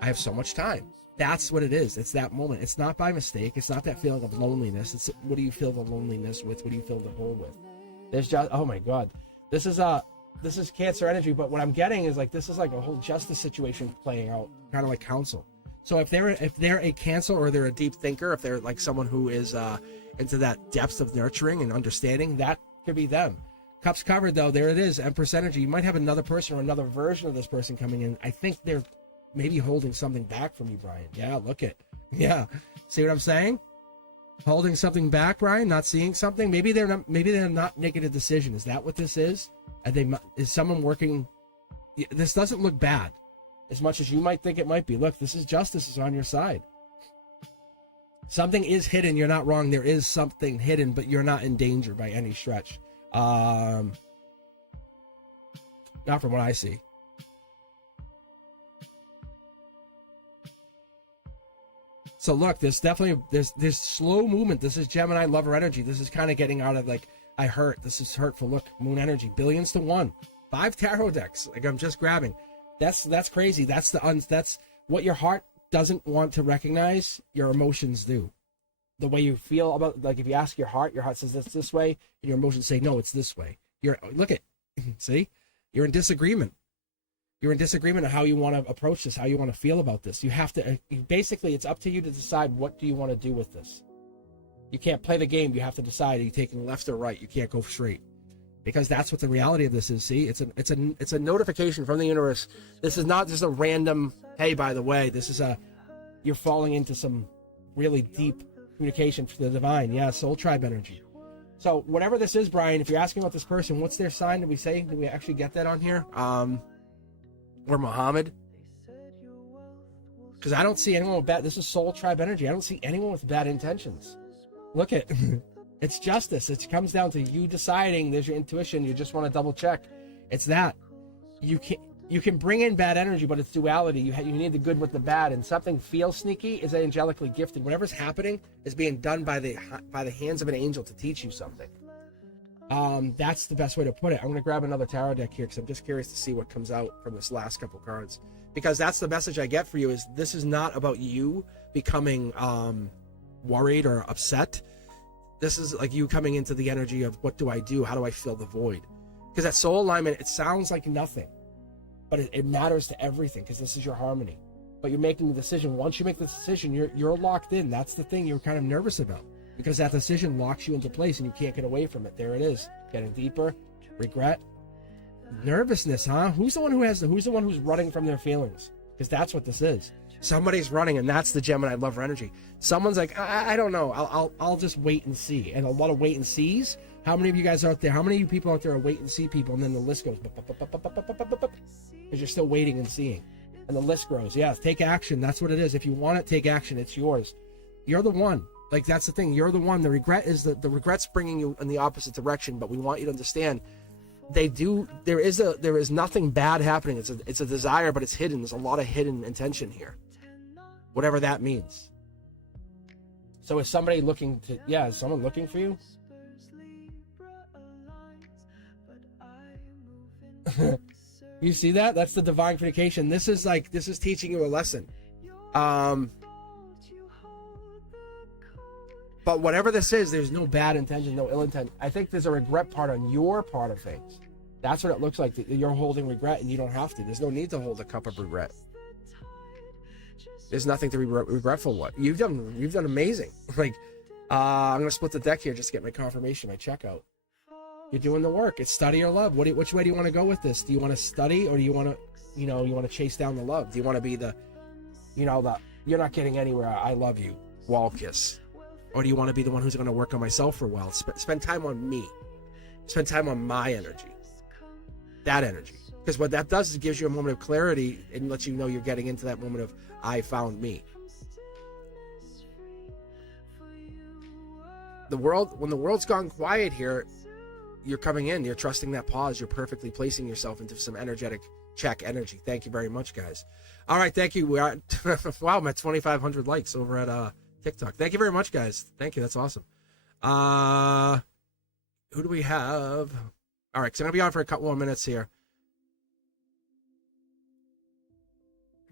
I have so much time. That's what it is. It's that moment. It's not by mistake. It's not that feeling of loneliness. It's what do you feel the loneliness with? What do you feel the hole with? There's just, oh my God. This is Cancer energy, but what I'm getting is like this is like a whole justice situation playing out, kind of like counsel. So if they're a Cancer, or they're a deep thinker, if they're like someone who is into that depth of nurturing and understanding, that could be them. Cups covered, though, there it is, Empress energy. You might have another person or another version of this person coming in. I think they're maybe holding something back from you, Brian. Yeah, look it. Yeah, see what I'm saying? Holding something back, Brian. Not seeing something. Maybe they're not making a decision. Is that what this is? Is someone working? This doesn't look bad, as much as you might think it might be. Look, this is justice is on your side. Something is hidden. You're not wrong. There is something hidden, but you're not in danger by any stretch. Not from what I see. So look, there's slow movement. This is Gemini lover energy. This is kind of getting out of like, I hurt. This is hurtful. Look, moon energy, billions to one. 5 tarot decks. Like I'm just grabbing. That's crazy. That's what your heart doesn't want to recognize. Your emotions do. The way you feel about, like if you ask your heart says it's this way, and your emotions say no, it's this way. See, you're in disagreement. You're in disagreement on how you want to approach this, how you want to feel about this. You have to, basically, it's up to you to decide what do you want to do with this. You can't play the game. You have to decide, are you taking left or right? You can't go straight, because that's what the reality of this is. See, it's a notification from the universe. This is not just a random, hey, by the way, this is you're falling into some really deep communication to the divine. Yeah, soul tribe energy. So whatever this is, Brian, if you're asking about this person, what's their sign? Did we actually get that on here? Or Muhammad? Because I don't see anyone with bad. This is soul tribe energy. I don't see anyone with bad intentions. Look at it's justice. It comes down to you deciding. There's your intuition. You just want to double check. It's that you can bring in bad energy, but it's duality. You need the good with the bad, and something feels sneaky is angelically gifted. Whatever's happening is being done by the hands of an angel to teach you something. That's the best way to put it. I'm going to grab another tarot deck here because I'm just curious to see what comes out from this last couple cards. Because that's the message I get for you is this is not about you becoming worried or upset. This is like you coming into the energy of what do I do? How do I fill the void? Because that soul alignment, it sounds like nothing, but it matters to everything because this is your harmony. But you're making the decision. Once you make the decision, you're locked in. That's the thing you're kind of nervous about because that decision locks you into place and you can't get away from it. There it is, getting deeper. Regret, nervousness, huh? Who's the one who's running from their feelings? Because that's what this is. Somebody's running, and that's the Gemini lover energy. Someone's like, I don't know. I'll just wait and see. And a lot of wait and sees. How many of you guys out there? How many of you people out there are wait and see people? And then the list goes because you're still waiting and seeing, and the list grows. Yeah, take action. That's what it is. If you want it, take action. It's yours. You're the one. Like that's the thing. You're the one. The regret is the regret's bringing you in the opposite direction. But we want you to understand. There is nothing bad happening. It's a desire, but it's hidden. There's a lot of hidden intention here, whatever that means. So is somebody looking to, is someone looking for you? You see that? That's the divine communication. This is teaching you a lesson. But whatever this is, there's no bad intention, no ill intent. I think there's a regret part on your part of things. That's what it looks like. You're holding regret, and you don't have to. There's no need to hold a cup of regret. There's nothing to be regretful. What you've done amazing. Like, I'm gonna split the deck here just to get my confirmation, my checkout. You're doing the work. It's study or love. Which way do you want to go with this? Do you want to study, or do you want to, you want to chase down the love? Do you want to be the you're not getting anywhere, I love you, wall kiss? Or do you want to be the one who's going to work on myself for a while? Spend time on me. Spend time on my energy. That energy. Because what that does is it gives you a moment of clarity and lets you know you're getting into that moment of, I found me. When the world's gone quiet here, you're coming in. You're trusting that pause. You're perfectly placing yourself into some energetic check energy. Thank you very much, guys. All right, thank you. We are wow, I'm at 2,500 likes over at TikTok. Thank you very much, guys. Thank you. That's awesome. Who do we have? All right, so I'm gonna be on for a couple more minutes here.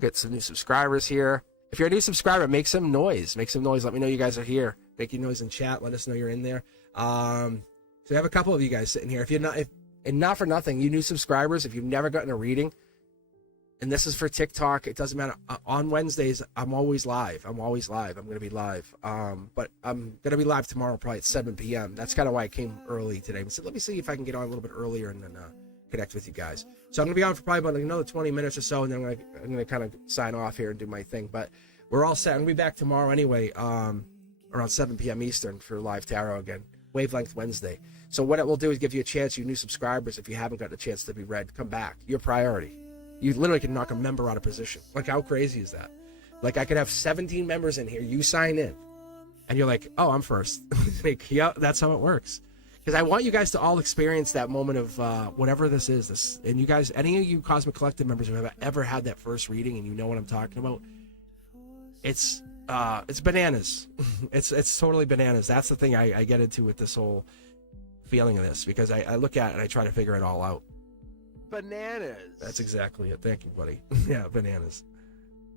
Get some new subscribers here. If you're a new subscriber, make some noise. Make some noise. Let me know you guys are here. Make your noise in chat. Let us know you're in there. So we have a couple of you guys sitting here. And not for nothing, you new subscribers, if you've never gotten a reading, and this is for TikTok, it doesn't matter. On Wednesdays, I'm always live. I'm going to be live. But I'm going to be live tomorrow, probably at 7 p.m. That's kind of why I came early today. I said, let me see if I can get on a little bit earlier and then connect with you guys. So I'm going to be on for probably about another 20 minutes or so, and then I'm going to kind of sign off here and do my thing. But we're all set. I'm going to be back tomorrow anyway, around 7 p.m. Eastern for live tarot again. Wavelength Wednesday. So what it will do is give you a chance, you new subscribers, if you haven't gotten a chance to be read, come back. Your priority. You literally can knock a member out of position. Like, how crazy is that? Like, I could have 17 members in here. You sign in, and you're like, oh, I'm first. Like, yeah, that's how it works. Because I want you guys to all experience that moment of whatever this is. And you guys, any of you Cosmic Collective members who have ever had that first reading and you know what I'm talking about, it's bananas. It's totally bananas. That's the thing I get into with this whole feeling of this, because I look at it and I try to figure it all out. Bananas. That's exactly it. Thank you, buddy. Yeah, bananas.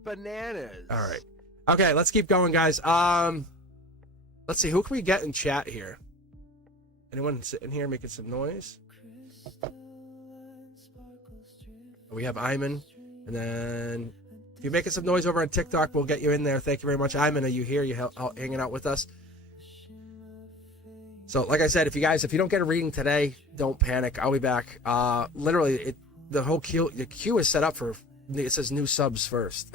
Bananas. All right. Okay, let's keep going, guys. Let's see, who can we get in chat here? Anyone sitting here making some noise? We have Iman, and then if you're making some noise over on TikTok, we'll get you in there. Thank you very much. Iman, are you here? You hanging out with us? So, like I said, if you don't get a reading today, don't panic. I'll be back. Literally, the queue is set up for, it says new subs first.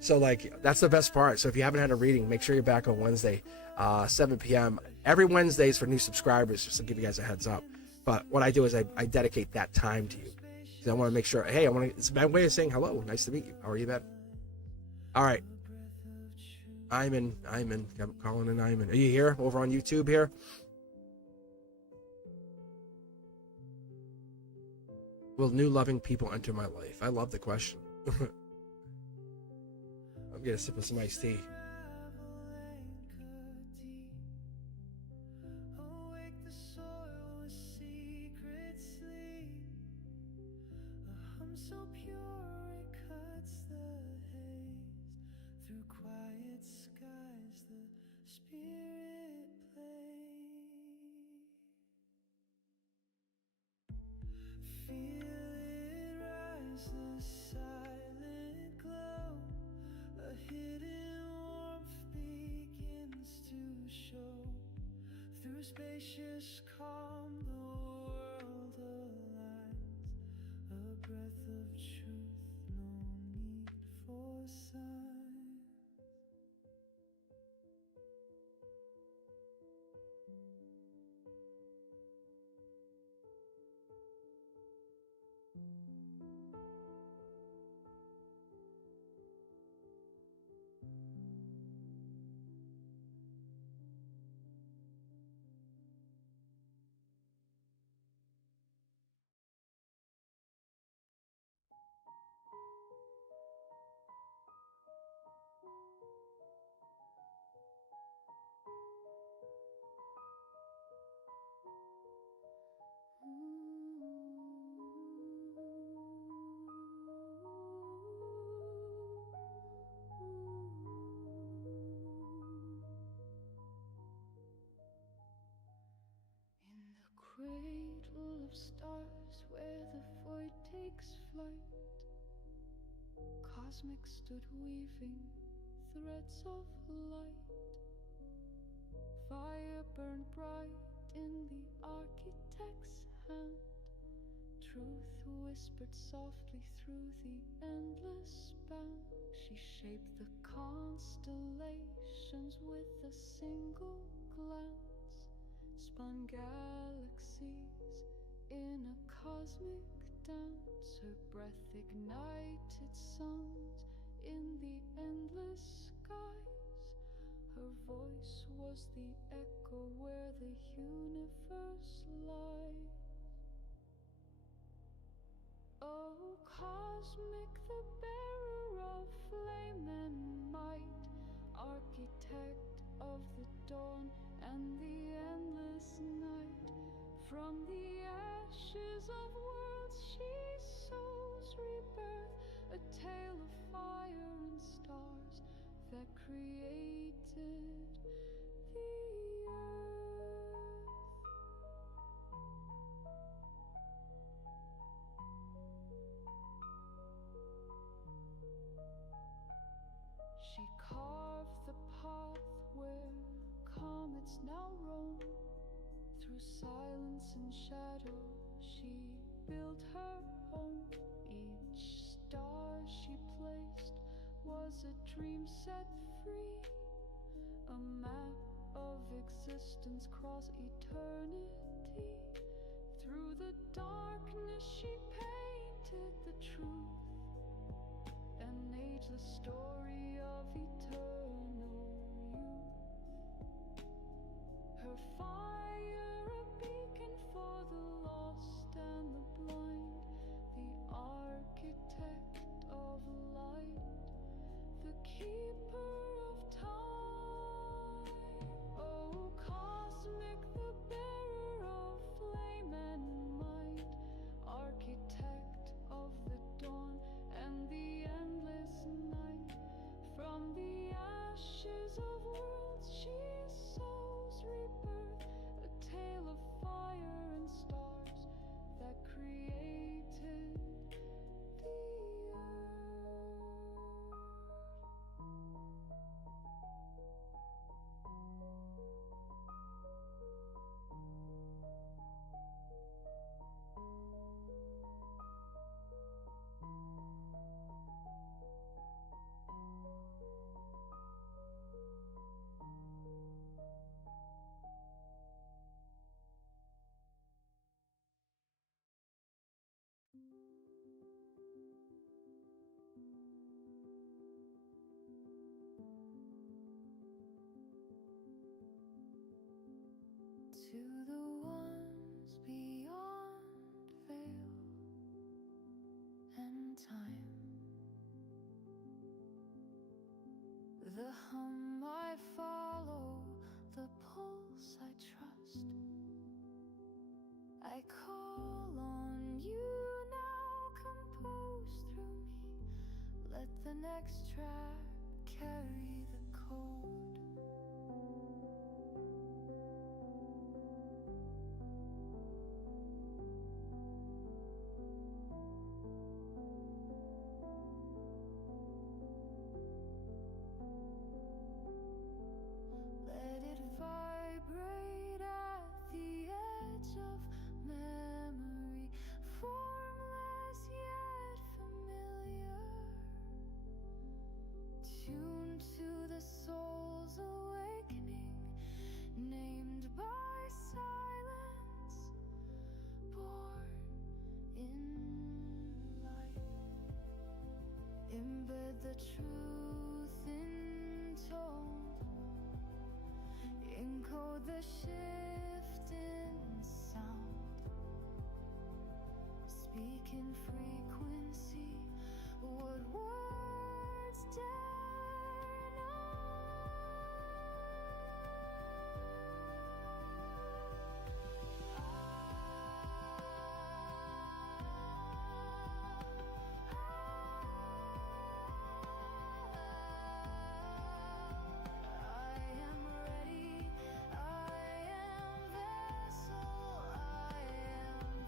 So, like, that's the best part. So if you haven't had a reading, make sure you're back on Wednesday, 7 p.m. Every Wednesday is for new subscribers, just to give you guys a heads up. But what I do is I dedicate that time to you. Because I want to make sure, hey, it's my way of saying hello. Nice to meet you. How are you, Ben? All right. I'm calling in Iman. Are you here over on YouTube here? Will new loving people enter my life? I love the question. I'm gonna sip of some iced tea. spacious calm, the world aligns. A breath of truth, no need for sign. In the cradle of stars where the void takes flight, Cosmic stood weaving threads of light. Fire burned bright in the architect's hand. Truth whispered softly through the endless span. She shaped the constellations with a single glance, spun galaxies in a cosmic dance. Her breath ignited suns in the endless skies. Her voice was the echo where the universe lies. Oh, Cosmic, the bearer of flame and might, architect of the dawn and the endless night. From the ashes of worlds she sows rebirth, a tale of fire and stars that created the earth. She carved the path where comets now roam. Through silence and shadow she built her home. Each star she placed was a dream set free, a map of existence across eternity. Through the darkness she painted the truth, an ageless story of eternal youth. Her fire a beacon for the lost and the blind, the architect of light, the keeper of time. Oh, Cosmic, the bearer of flame and might, architect of the dawn and the endless night. From the ashes of worlds she sows rebirth, a tale of fire and stars that created the earth. To the ones beyond veil and time, the hum I follow, the pulse I trust. I call on you now, compose through me. Let the next track carry the code. Let it vibrate at the truth in tone, encode the shift in sound, speak in frequency what words dare not. I am ready, I am vessel, I am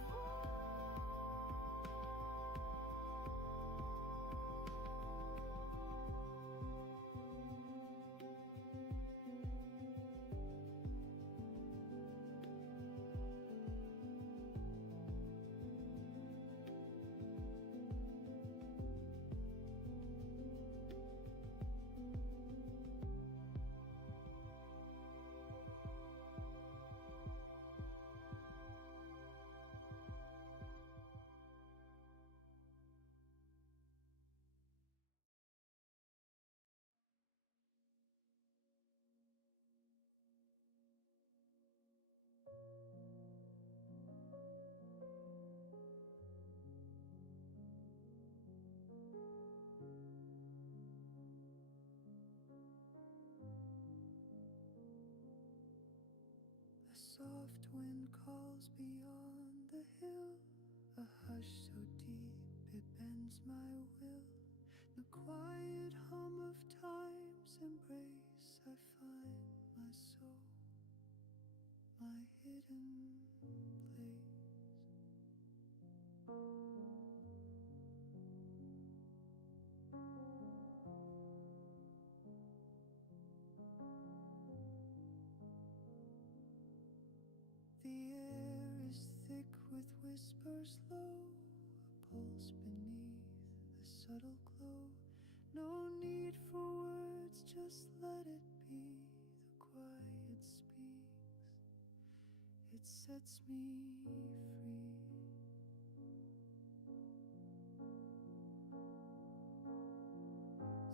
The soft wind calls beyond the hill, a hush so deep it bends my will. The quiet hum of time's embrace, I find my soul, my hidden place. The air is thick with whispers low, a pulse beneath the subtle glow. No need for words, just let it be. The quiet speaks, it sets me free.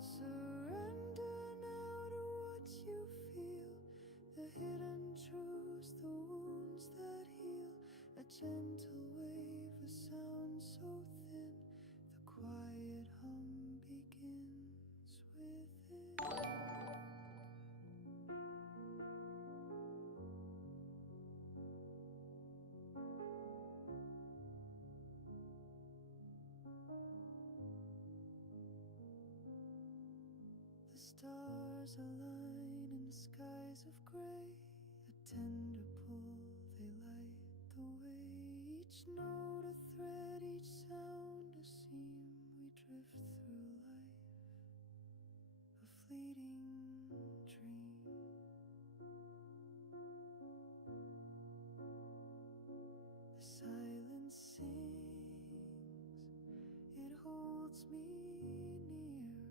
Surrender now to what you feel, the hidden truths, the wounds that heal. A gentle wave, a sound so thin, the quiet hum begins within. The stars align in skies of gray, a tender pull, they light the way. Each note a thread, each sound a seam, we drift through life, a fleeting dream. The silence sings, it holds me near,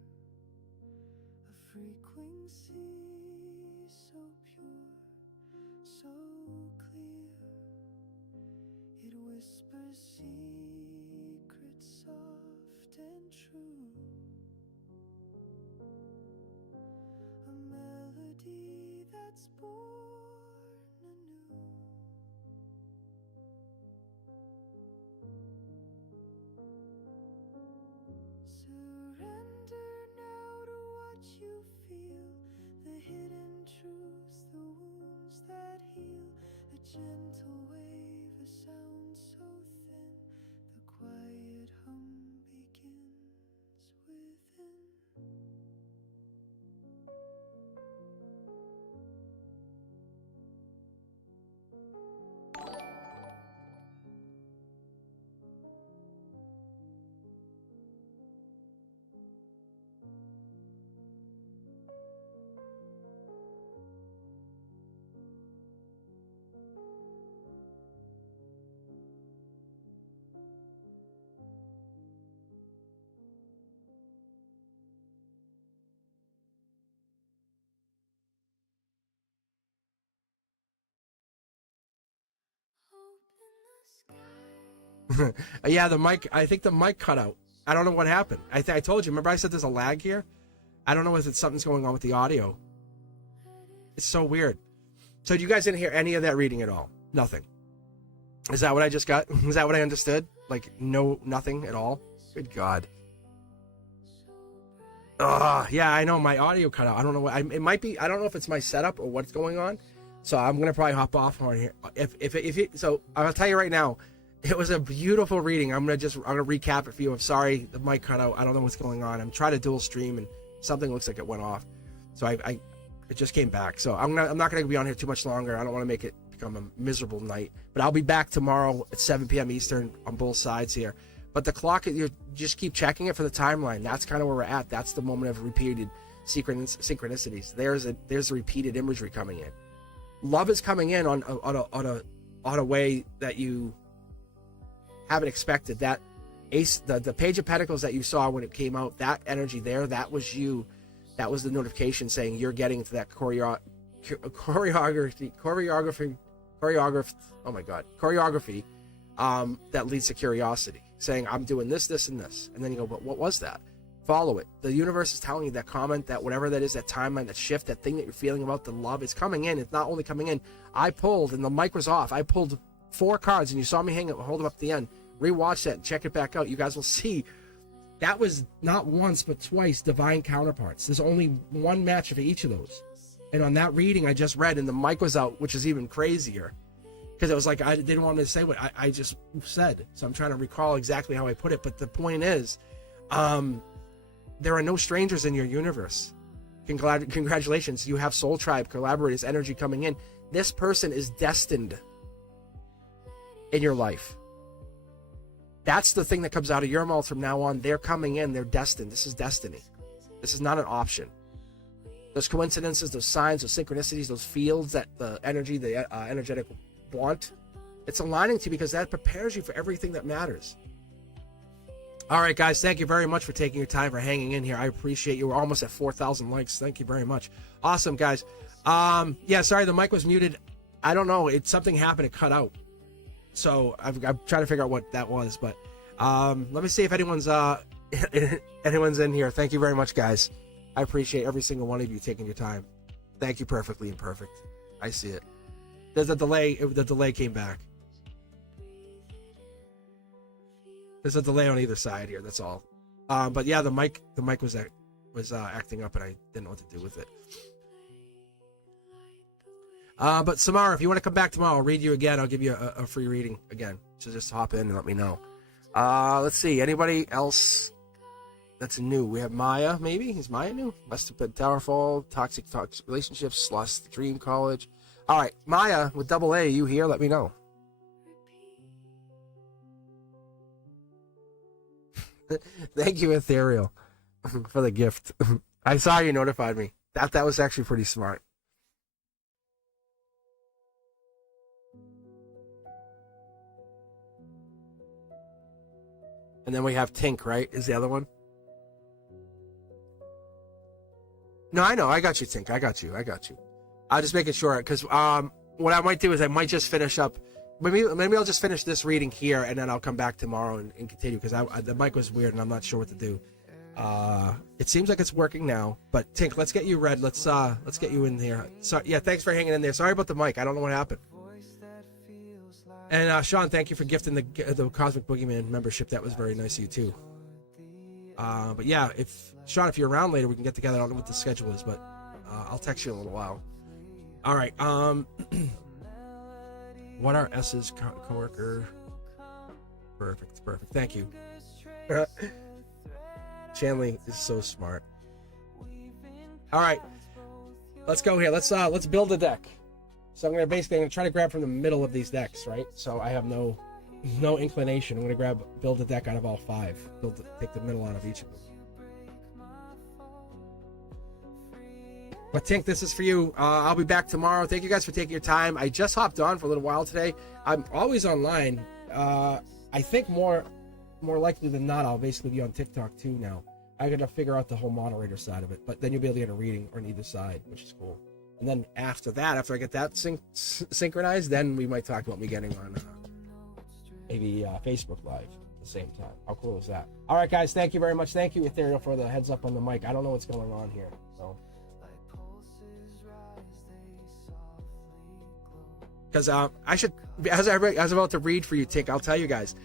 a frequency so pure, so clear. It whispers secrets soft and true, a melody that's born anew. Surrender now to what you feel, the hidden truths, the wounds that heal. A gentle wave, a sound so thin, the quiet hum begins within. Yeah, the mic. I think the mic cut out. I don't know what happened. I told you. Remember I said there's a lag here? I don't know if it's something's going on with the audio. It's so weird. So you guys didn't hear any of that reading at all? Nothing. Is that what I just got? Is that what I understood? Like, no, nothing at all? Good God. Yeah, I know my audio cut out. I don't know what it might be. I don't know if it's my setup or what's going on. So I'm gonna probably hop off on here. So I'll tell you right now, it was a beautiful reading. I'm gonna recap it for you. I'm sorry the mic cut out. I don't know what's going on. I'm trying to dual stream and something looks like it went off. So it just came back. So I'm not gonna be on here too much longer. I don't want to make it become a miserable night. But I'll be back tomorrow at 7 p.m. Eastern on both sides here. But the clock, you just keep checking it for the timeline. That's kind of where we're at. That's the moment of repeated synchronicities. There's a repeated imagery coming in. Love is coming in on a way that you haven't expected. That ace, the Page of Pentacles that you saw when it came out, that energy there, that was you. That was the notification saying you're getting into that choreography. Oh my God, choreography that leads to curiosity. Saying I'm doing this, this, and this, and then you go, but what was that? Follow it. The universe is telling you that comment, that whatever that is, that timeline, that shift, that thing that you're feeling about the love is coming in. It's not only coming in. I pulled, and the mic was off. I pulled 4 cards, and you saw me hold them up at the end. Rewatch that and check it back out. You guys will see that was not once but twice divine counterparts. There's only one match of each of those. And on that reading I just read, and the mic was out, which is even crazier. Because it was like I didn't want me to say what I just said. So I'm trying to recall exactly how I put it. But the point is, there are no strangers in your universe. Congratulations. You have soul tribe, collaborators, energy coming in. This person is destined in your life. That's the thing that comes out of your mouth from now on. They're coming in. They're destined. This is destiny. This is not an option. Those coincidences, those signs, those synchronicities, those fields that the energy, the energetic want, it's aligning to you because that prepares you for everything that matters. All right, guys, thank you very much for taking your time, for hanging in here. I appreciate you. We're almost at 4,000 likes. Thank you very much. Awesome, guys. Yeah, sorry, the mic was muted. I don't know. Something happened. It cut out. So I'm trying to figure out what that was. But let me see if anyone's in here. Thank you very much, guys. I appreciate every single one of you taking your time. Thank you, Perfectly Imperfect. I see it. There's a delay. The delay came back. There's a delay on either side here. That's all. But yeah, the mic was acting up, and I didn't know what to do with it. But Samara, if you want to come back tomorrow, I'll read you again. I'll give you a free reading again. So just hop in and let me know. Let's see. Anybody else that's new? We have Maya, maybe? Is Maya new? Must have been Towerfall, Toxic Relationships, Lost Dream College. All right, Maya with double A, you here? Let me know. Thank you, Ethereal, for the gift. I saw you notified me. That was actually pretty smart. And then we have Tink, right? Is the other one? No, I know. I got you, Tink. I got you. I'll just make it sure, because what I might do is I might just finish up. Maybe I'll just finish this reading here, and then I'll come back tomorrow and continue, because the mic was weird, and I'm not sure what to do. It seems like it's working now, but Tink, let's get you read. Let's get you in here. So yeah, thanks for hanging in there. Sorry about the mic. I don't know what happened. And Sean, thank you for gifting the Cosmic Boogeyman membership. That was very nice of you too. But yeah, if you're around later, we can get together. I don't know what the schedule is, but I'll text you in a little while. All right. What are S's coworker? Perfect. Thank you. Shanley is so smart. All right, let's go here. Let's build a deck. So I'm gonna try to grab from the middle of these decks, right? So I have no inclination. I'm gonna build a deck out of all 5. Take the middle out of each of them. But Tink, this is for you. I'll be back tomorrow. Thank you guys for taking your time. I just hopped on for a little while today. I'm always online. I think more likely than not, I'll basically be on TikTok too now. I gotta figure out the whole moderator side of it, but then you'll be able to get a reading on either side, which is cool. And then after I get that synchronized, then we might talk about me getting on maybe Facebook Live. the same time. How cool is that? All right, guys, thank you very much. Thank you, Ethereal, for the heads up on the mic. I don't know what's going on here. So, because I should, as I was about to read for you, Tink, I'll tell you guys,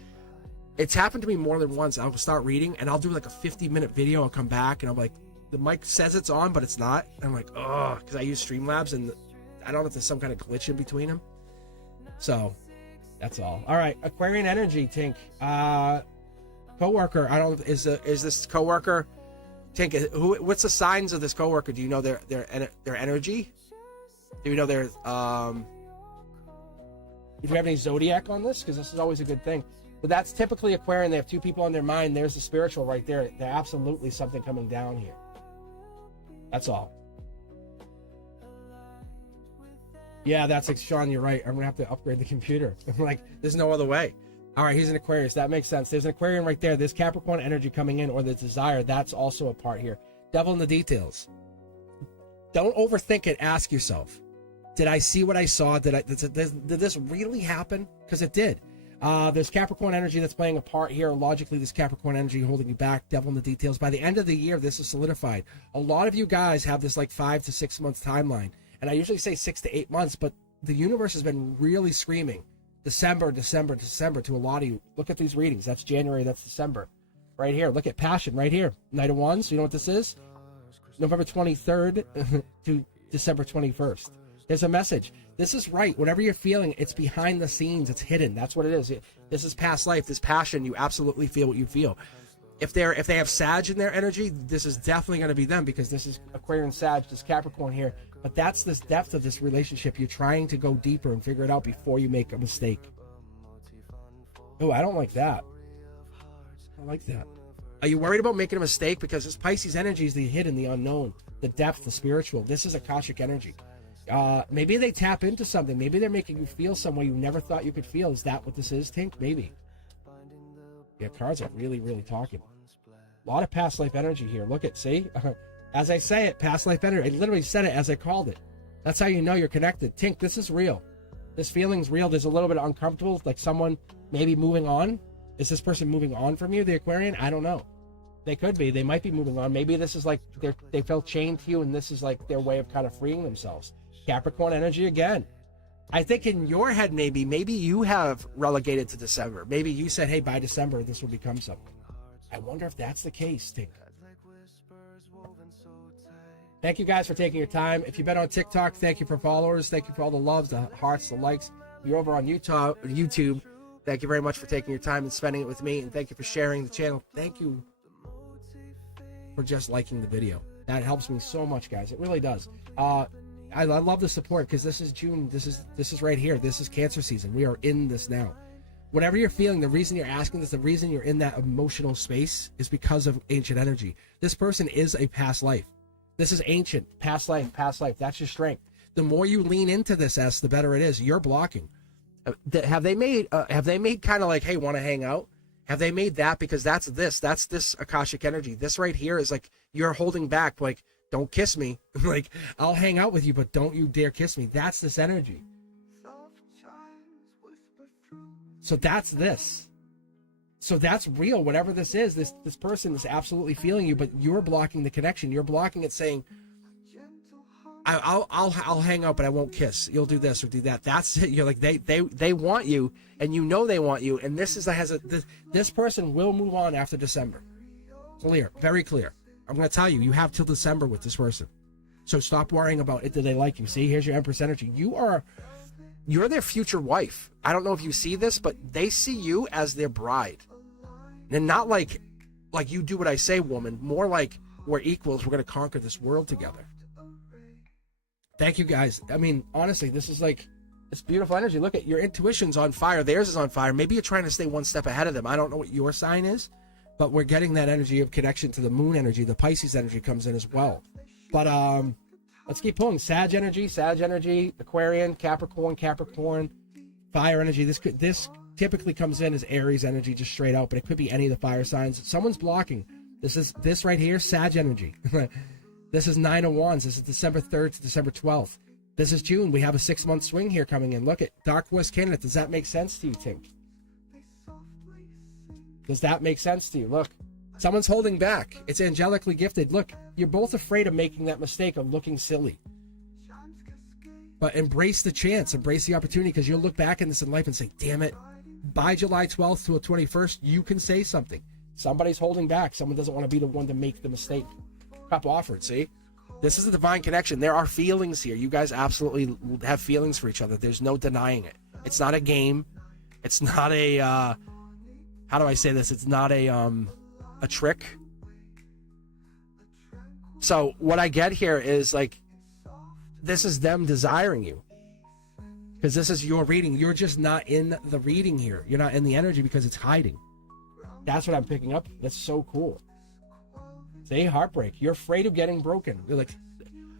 it's happened to me more than once. I'll start reading and I'll do like a 50-minute video. I'll come back and I'm like, the mic says it's on, but it's not. And I'm like, oh, because I use Streamlabs and I don't know if there's some kind of glitch in between them. So that's all. All right, Aquarian energy, Tink. Coworker. I don't. Is this coworker? Tink. What's the signs of this coworker? Do you know their energy? Do you know their If you have any zodiac on this, because this is always a good thing. But that's typically Aquarian. They have two people on their mind. There's the spiritual right there. There's absolutely something coming down here. That's all. Yeah, that's like, Sean, you're right. I'm going to have to upgrade the computer. I'm like, there's no other way. All right, he's an Aquarius. That makes sense. There's an Aquarian right there. There's Capricorn energy coming in, or the desire. That's also a part here. Devil in the details. Don't overthink it. Ask yourself, did I see what I saw? Did this really happen? Because it did. There's Capricorn energy that's playing a part here. Logically, this Capricorn energy holding you back. Devil in the details. By the end of the year, this is solidified. A lot of you guys have this like 5 to 6 month timeline. And I usually say 6 to 8 months, but the universe has been really screaming December, December, December to a lot of you. Look at these readings. That's January, that's December. Right here. Look at Passion right here. Knight of Wands. You know what this is? November 23rd to December 21st. There's a message. This is right. Whatever you're feeling, it's behind the scenes. It's hidden. That's what it is. This is past life. This passion, you absolutely feel what you feel. If they have Sag in their energy, this is definitely going to be them, because this is Aquarian Sag, this Capricorn here. But that's this depth of this relationship. You're trying to go deeper and figure it out before you make a mistake. Oh, I don't like that. I like that. Are you worried about making a mistake? Because this Pisces energy is the hidden, the unknown, the depth, the spiritual. This is Akashic energy. Maybe they tap into something. Maybe they're making you feel some way you never thought you could feel. Is that what this is, Tink? Maybe. Yeah, cards are really, really talking. A lot of past life energy here. Look at, see? As I say it, past life energy. I literally said it as I called it. That's how you know you're connected. Tink, this is real. This feeling's real. There's a little bit of uncomfortable, like someone maybe moving on. Is this person moving on from you, the Aquarian? I don't know. They could be. They might be moving on. Maybe this is like they felt chained to you, and this is like their way of kind of freeing themselves. Capricorn energy again. I think in your head, maybe you have relegated to December. Maybe you said, hey, by December, this will become something. I wonder if that's the case, Tink. Thank you guys for taking your time. If you've been on TikTok, thank you for followers. Thank you for all the loves, the hearts, the likes. If you're over on YouTube, thank you very much for taking your time and spending it with me. And thank you for sharing the channel. Thank you for just liking the video. That helps me so much, guys. It really does. I love the support, because this is June. This is right here. This is Cancer season. We are in this now. Whatever you're feeling, the reason you're asking this, the reason you're in that emotional space is because of ancient energy. This person is a past life. This is ancient, past life, past life. That's your strength. The more you lean into this, the better it is. You're blocking. Have they made kind of like, hey, want to hang out? Have they made that? Because that's this Akashic energy. This right here is like you're holding back, like, don't kiss me. Like, I'll hang out with you, but don't you dare kiss me. That's this energy. So that's this. So that's real. Whatever this is, this person is absolutely feeling you, but you're blocking the connection. You're blocking it, saying, I'll hang out, but I won't kiss. You'll do this or do that. That's it. You're like, they want you, and you know they want you, and this person will move on after December. Clear, very clear. I'm going to tell you, you have till December with this person. So stop worrying about it. Do they like you? See, here's your Empress energy. You're their future wife. I don't know if you see this, but they see you as their bride. And not like you do what I say, woman. More like we're equals. We're going to conquer this world together. Thank you, guys. I mean, honestly, this is like, it's beautiful energy. Look at your intuition's on fire. Theirs is on fire. Maybe you're trying to stay one step ahead of them. I don't know what your sign is, but we're getting that energy of connection to the moon energy. The Pisces energy comes in as well. But let's keep pulling. Sag energy, Aquarian, Capricorn, fire energy. This typically comes in as Aries energy, just straight out, but it could be any of the fire signs. Someone's blocking. This right here, Sag energy. This is 9 of Wands. This is December 3rd to December 12th. This is June. We have a 6-month swing here coming in. Look at Dark West Canada. Does that make sense to you, Tink? Does that make sense to you? Look, someone's holding back. It's angelically gifted. Look, you're both afraid of making that mistake of looking silly. But embrace the chance, embrace the opportunity, because you'll look back in this in life and say, damn it, by July 12th to the 21st, you can say something. Somebody's holding back. Someone doesn't want to be the one to make the mistake. Cup offered, see? This is a divine connection. There are feelings here. You guys absolutely have feelings for each other. There's no denying it. It's not a game. It's not a, how do I say this? It's not a trick. So what I get here is like, this is them desiring you. Because this is your reading. You're just not in the reading here. You're not in the energy because it's hiding. That's what I'm picking up. That's so cool. Say heartbreak. You're afraid of getting broken. You're like,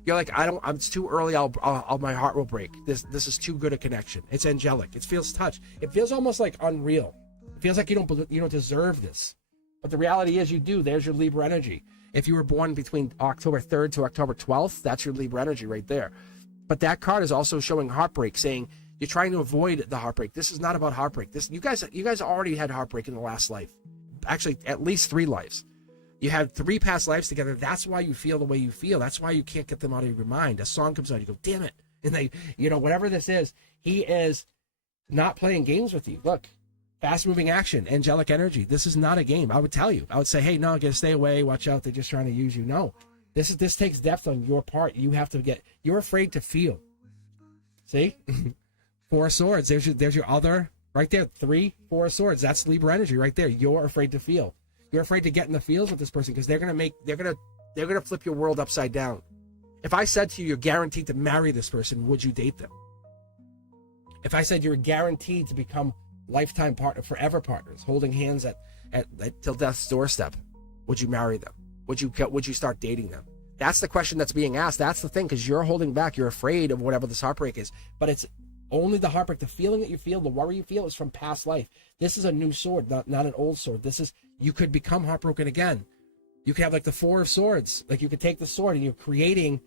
it's too early. My heart will break. This is too good a connection. It's angelic. It feels touched. It feels almost like unreal. It feels like you don't deserve this. But the reality is you do. There's your Libra energy. If you were born between October 3rd to October 12th, that's your Libra energy right there. But that card is also showing heartbreak, saying you're trying to avoid the heartbreak. This is not about heartbreak. You guys already had heartbreak in the last life. Actually, at least 3 lives. You had 3 past lives together. That's why you feel the way you feel. That's why you can't get them out of your mind. A song comes out, you go, damn it. And they, whatever this is, he is not playing games with you. Look, fast moving action, angelic energy. This is not a game. I would tell you. I would say, hey, no, gotta stay away. Watch out. They're just trying to use you. No, this takes depth on your part. You're afraid to feel. See? 4 of Swords. There's your other right there. 3, 4 of Swords. That's Libra energy right there. You're afraid to feel. You're afraid to get in the feels with this person because they're gonna flip your world upside down. If I said to you, you're guaranteed to marry this person, would you date them? If I said you're guaranteed to become lifetime partner, forever partners, holding hands at till death's doorstep, would you marry them? Would you start dating them? That's the question that's being asked. That's the thing, because you're holding back. You're afraid of whatever this heartbreak is, but it's only the heartbreak. The feeling that you feel, the worry you feel, is from past life. This is a new sword, not an old sword. You could become heartbroken again. You could have like the 4 of Swords. Like you could take the sword and you're creating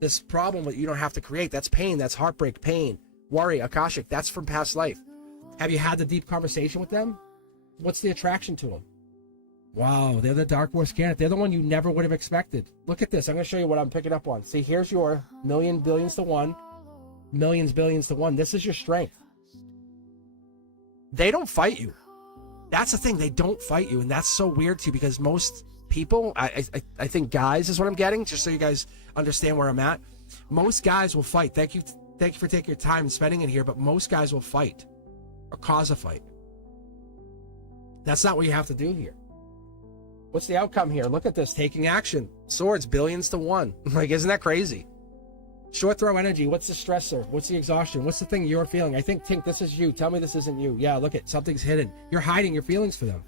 this problem that you don't have to create. That's pain. That's heartbreak, pain, worry, Akashic. That's from past life. Have you had the deep conversation with them? What's the attraction to them? Wow, they're the Dark Horse candidate. They're the one you never would have expected. Look at this. I'm going to show you what I'm picking up on. See, here's your million, billions to one. Millions, billions to one. This is your strength. They don't fight you. That's the thing. They don't fight you. And that's so weird too, because most people, I think guys is what I'm getting, just so you guys understand where I'm at. Most guys will fight. Thank you for taking your time and spending it here, but most guys will fight or cause a fight. That's not what you have to do here. What's the outcome here? Look at this. Taking action. Swords, billions to one. Like, isn't that crazy? Short throw energy. What's the stressor? What's the exhaustion? What's the thing you're feeling? I think, Tink, this is you. Tell me this isn't you. Yeah, look at something's hidden. You're hiding your feelings for them.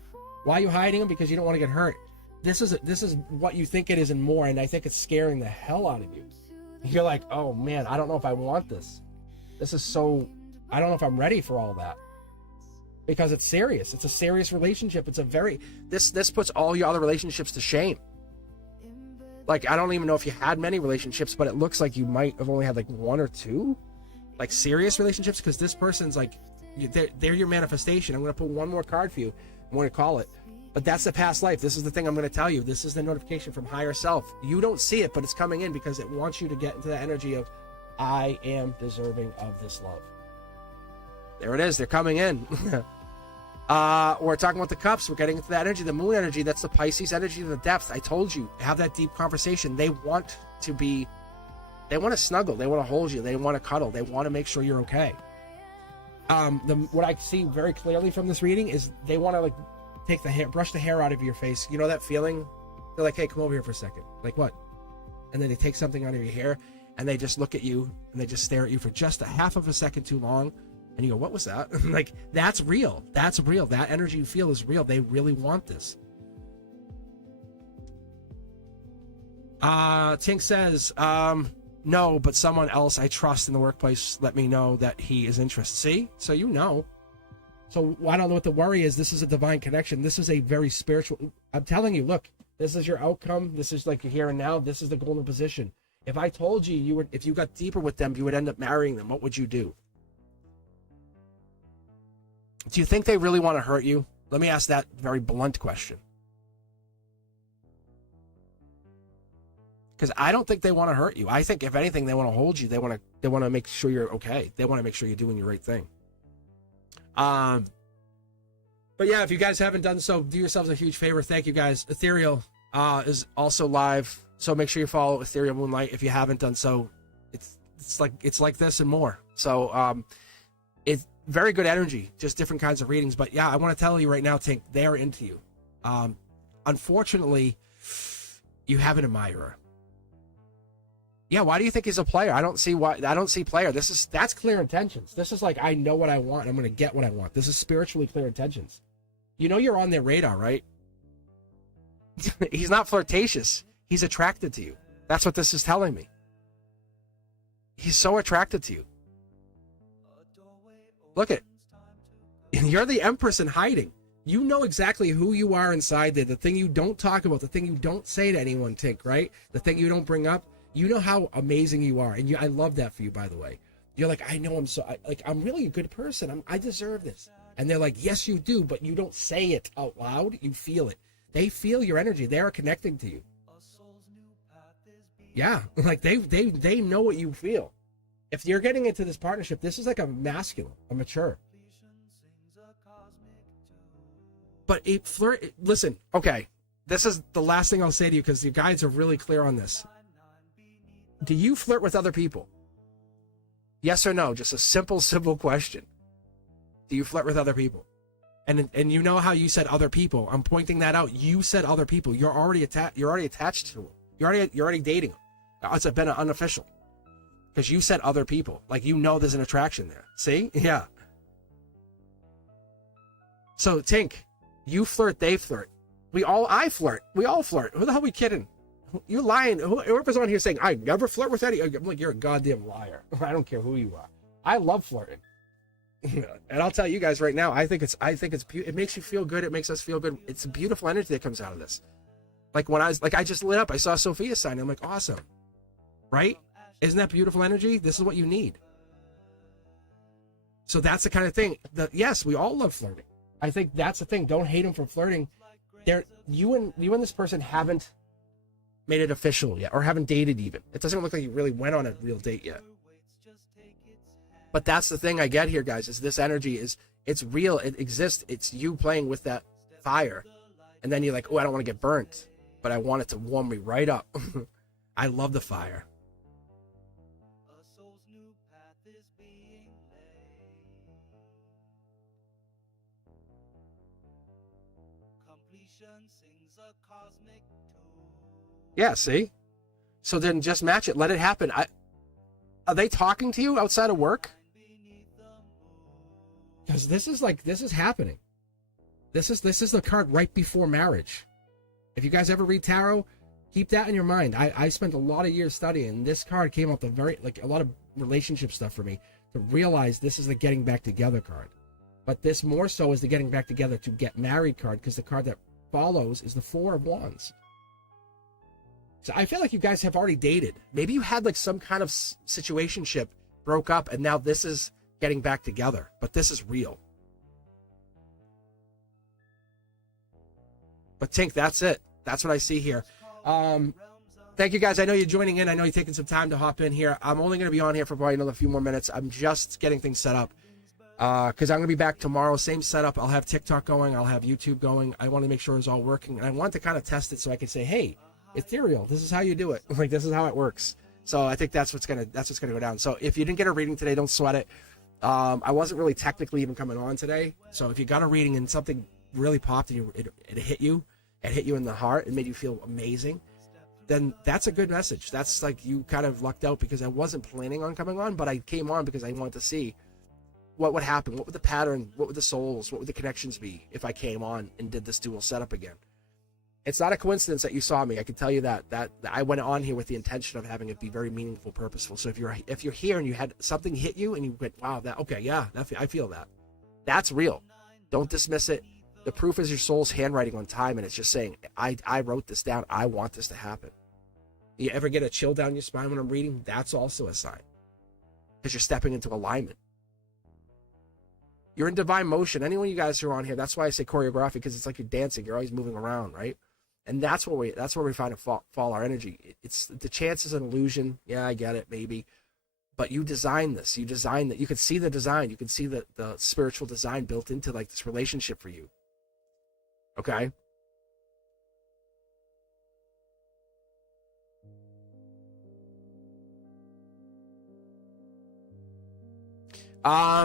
Why are you hiding them? Because you don't want to get hurt. This is what you think it is and more, and I think it's scaring the hell out of you. You're like, oh man, I don't know if I want this. This is so, I don't know if I'm ready for all that. Because it's serious. It's a serious relationship. It's a very, this puts all your other relationships to shame. Like, I don't even know if you had many relationships, but it looks like you might have only had like 1 or 2, like serious relationships, because this person's like, they're your manifestation. I'm going to put one more card for you. I'm going to call it. But that's the past life. This is the thing I'm going to tell you. This is the notification from higher self. You don't see it, but it's coming in because it wants you to get into the energy of, I am deserving of this love. There it is. They're coming in. We're talking about the cups. We're getting into that energy, the moon energy. That's the Pisces energy, the depth. I told you, have that deep conversation. They want to snuggle. They want to hold you. They want to cuddle. They want to make sure you're okay. What I see very clearly from this reading is they want to like take the hair, brush the hair out of your face. You know that feeling? They're like, hey, come over here for a second. Like, what? And then they take something out of your hair and they just look at you and they just stare at you for just a half of a second too long. And you go, what was that? Like, that's real. That's real. That energy you feel is real. They really want this. Tink says, no, but someone else I trust in the workplace let me know that he is interested. See? So you know. So I don't know what the worry is. This is a divine connection. This is a very spiritual. I'm telling you, look, this is your outcome. This is like your here and now. This is the golden position. If I told you if you got deeper with them, you would end up marrying them. What would you do? Do you think they really want to hurt you? Let me ask that very blunt question. Because I don't think they want to hurt you. I think if anything, they want to hold you. They want to make sure you're okay. They want to make sure you're doing the right thing. But yeah, if you guys haven't done so, do yourselves a huge favor. Thank you guys. Ethereal is also live, so make sure you follow Ethereal Moonlight if you haven't done so. It's like this and more. So it's very good energy, just different kinds of readings. But yeah, I want to tell you right now, Tink, they are into you. Unfortunately, you have an admirer. Yeah, why do you think he's a player? I don't see player. That's clear intentions. This is like, I know what I want. I'm going to get what I want. This is spiritually clear intentions. You know you're on their radar, right? He's not flirtatious. He's attracted to you. That's what this is telling me. He's so attracted to you. Look at, you're the Empress in hiding. You know exactly who you are inside there. The thing you don't talk about, the thing you don't say to anyone, Tink, right? The thing you don't bring up. You know how amazing you are, and I love that for you, by the way. You're like, I know I'm really a good person. I deserve this. And they're like, yes, you do, but you don't say it out loud. You feel it. They feel your energy. They are connecting to you. Yeah, like they know what you feel. If you're getting into this partnership, this is like a masculine, a mature. But listen, okay, this is the last thing I'll say to you because your guides are really clear on this. Do you flirt with other people? Yes or no? Just a simple question. Do you flirt with other people? And you know how you said other people. I'm pointing that out. You said other people. You're already attached to them. You're already dating them. It's been unofficial. Because you said other people. Like, you know there's an attraction there. See? Yeah. So, Tink, you flirt, they flirt. I flirt. We all flirt. Who the hell are we kidding? You're lying. Whoever's on here saying, I never flirt with any, I'm like, you're a goddamn liar. I don't care who you are. I love flirting. And I'll tell you guys right now, I think it's it makes you feel good. It makes us feel good. It's a beautiful energy that comes out of this. Like when I just lit up, I saw Sophia sign. I'm like, awesome. Right? Isn't that beautiful energy? This is what you need. So that's the kind of thing that, yes, we all love flirting. I think that's the thing. Don't hate him for flirting. You and this person haven't made it official yet, or haven't dated even. It doesn't look like you really went on a real date yet. But that's the thing I get here, guys, is this energy it's real. It exists. It's you playing with that fire. And then you're like, oh, I don't want to get burnt, but I want it to warm me right up. I love the fire. Yeah, see? So then just match it. Let it happen. Are they talking to you outside of work? Because this is happening. This is the card right before marriage. If you guys ever read tarot, keep that in your mind. I spent a lot of years studying. This card came out a lot of relationship stuff for me to realize this is the getting back together card. But this more so is the getting back together to get married card, because the card that follows is the Four of Wands. So I feel like you guys have already dated. Maybe you had like some kind of situationship, broke up, and now this is getting back together. But this is real. But Tink, that's it. That's what I see here. Thank you guys. I know you're joining in. I know you're taking some time to hop in here. I'm only going to be on here for probably another few more minutes. I'm just getting things set up. Because I'm going to be back tomorrow. Same setup. I'll have TikTok going. I'll have YouTube going. I want to make sure it's all working. And I want to kind of test it so I can say, hey, ethereal, this is how you do it. Like, this is how it works. So I think that's what's gonna go down. So if you didn't get a reading today, don't sweat it. I wasn't really technically even coming on today. So if you got a reading and something really popped and it hit you in the heart, and made you feel amazing, then that's a good message. That's like, you kind of lucked out, because I wasn't planning on coming on, but I came on because I wanted to see what would happen, what would the pattern, what would the souls, what would the connections be if I came on and did this dual setup again. It's not a coincidence that you saw me. I can tell you that I went on here with the intention of having it be very meaningful, purposeful. So if you're here and you had something hit you and you went, wow, I feel that. That's real. Don't dismiss it. The proof is your soul's handwriting on time, and it's just saying, I wrote this down. I want this to happen. You ever get a chill down your spine when I'm reading? That's also a sign, because you're stepping into alignment. You're in divine motion. Anyone you guys who are on here, that's why I say choreography, because it's like you're dancing. You're always moving around, right? And that's where we find it fall our energy. It's the chance is an illusion. Yeah, I get it, maybe. But you design this. You design that. You can see the design. You can see the spiritual design built into like this relationship for you. Okay?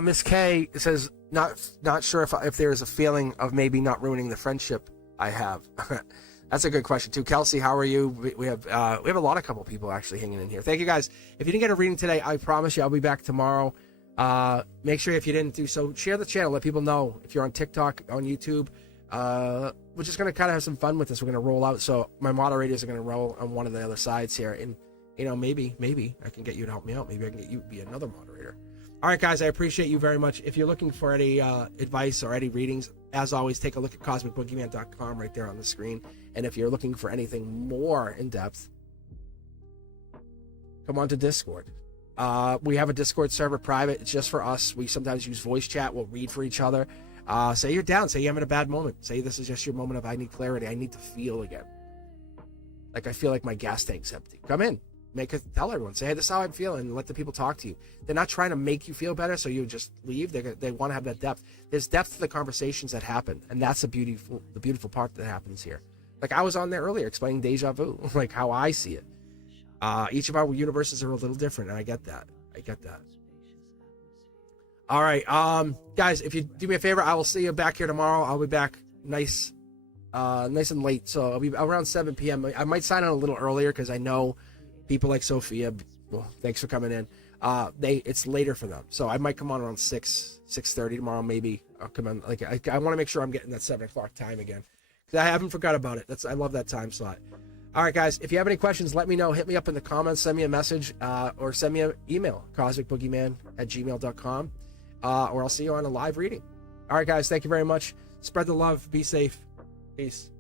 Miss K says, not sure if there is a feeling of maybe not ruining the friendship I have. That's a good question too. Kelsey, how are you? We have a lot of couple people actually hanging in here. Thank you guys. If you didn't get a reading today, I promise you I'll be back tomorrow. Make sure if you didn't do so, share the channel. Let people know. If you're on TikTok, on YouTube, we're just gonna kind of have some fun with this. We're gonna roll out. So my moderators are gonna roll on one of the other sides here, and maybe I can get you to help me out. Maybe I can get you to be another moderator. All right, guys, I appreciate you very much. If you're looking for any advice or any readings, as always, take a look at cosmicboogeyman.com right there on the screen. And if you're looking for anything more in depth, come on to Discord. We have a Discord server private. It's just for us. We sometimes use voice chat. We'll read for each other. Say you're down. Say you're having a bad moment. Say this is just your moment of I need clarity. I need to feel again. Like I feel like my gas tank's empty. Come in. Tell everyone. Say, hey, this is how I'm feeling. And let the people talk to you. They're not trying to make you feel better so you just leave. They want to have that depth. There's depth to the conversations that happen. And that's the beautiful part that happens here. Like I was on there earlier explaining deja vu, like how I see it. Each of our universes are a little different, and I get that. All right, guys, if you do me a favor, I will see you back here tomorrow. I'll be back nice and late, so I'll be around 7 p.m. I might sign on a little earlier because I know people like Sophia. Well, thanks for coming in. It's later for them, so I might come on around 6:30 tomorrow. Maybe I'll come on. Like I want to make sure I'm getting that 7 o'clock time again. I haven't forgot about it. I love that time slot. All right, guys, if you have any questions, let me know. Hit me up in the comments, send me a message, or send me an email, cosmicboogeyman@gmail.com, or I'll see you on a live reading. All right, guys, thank you very much. Spread the love. Be safe. Peace.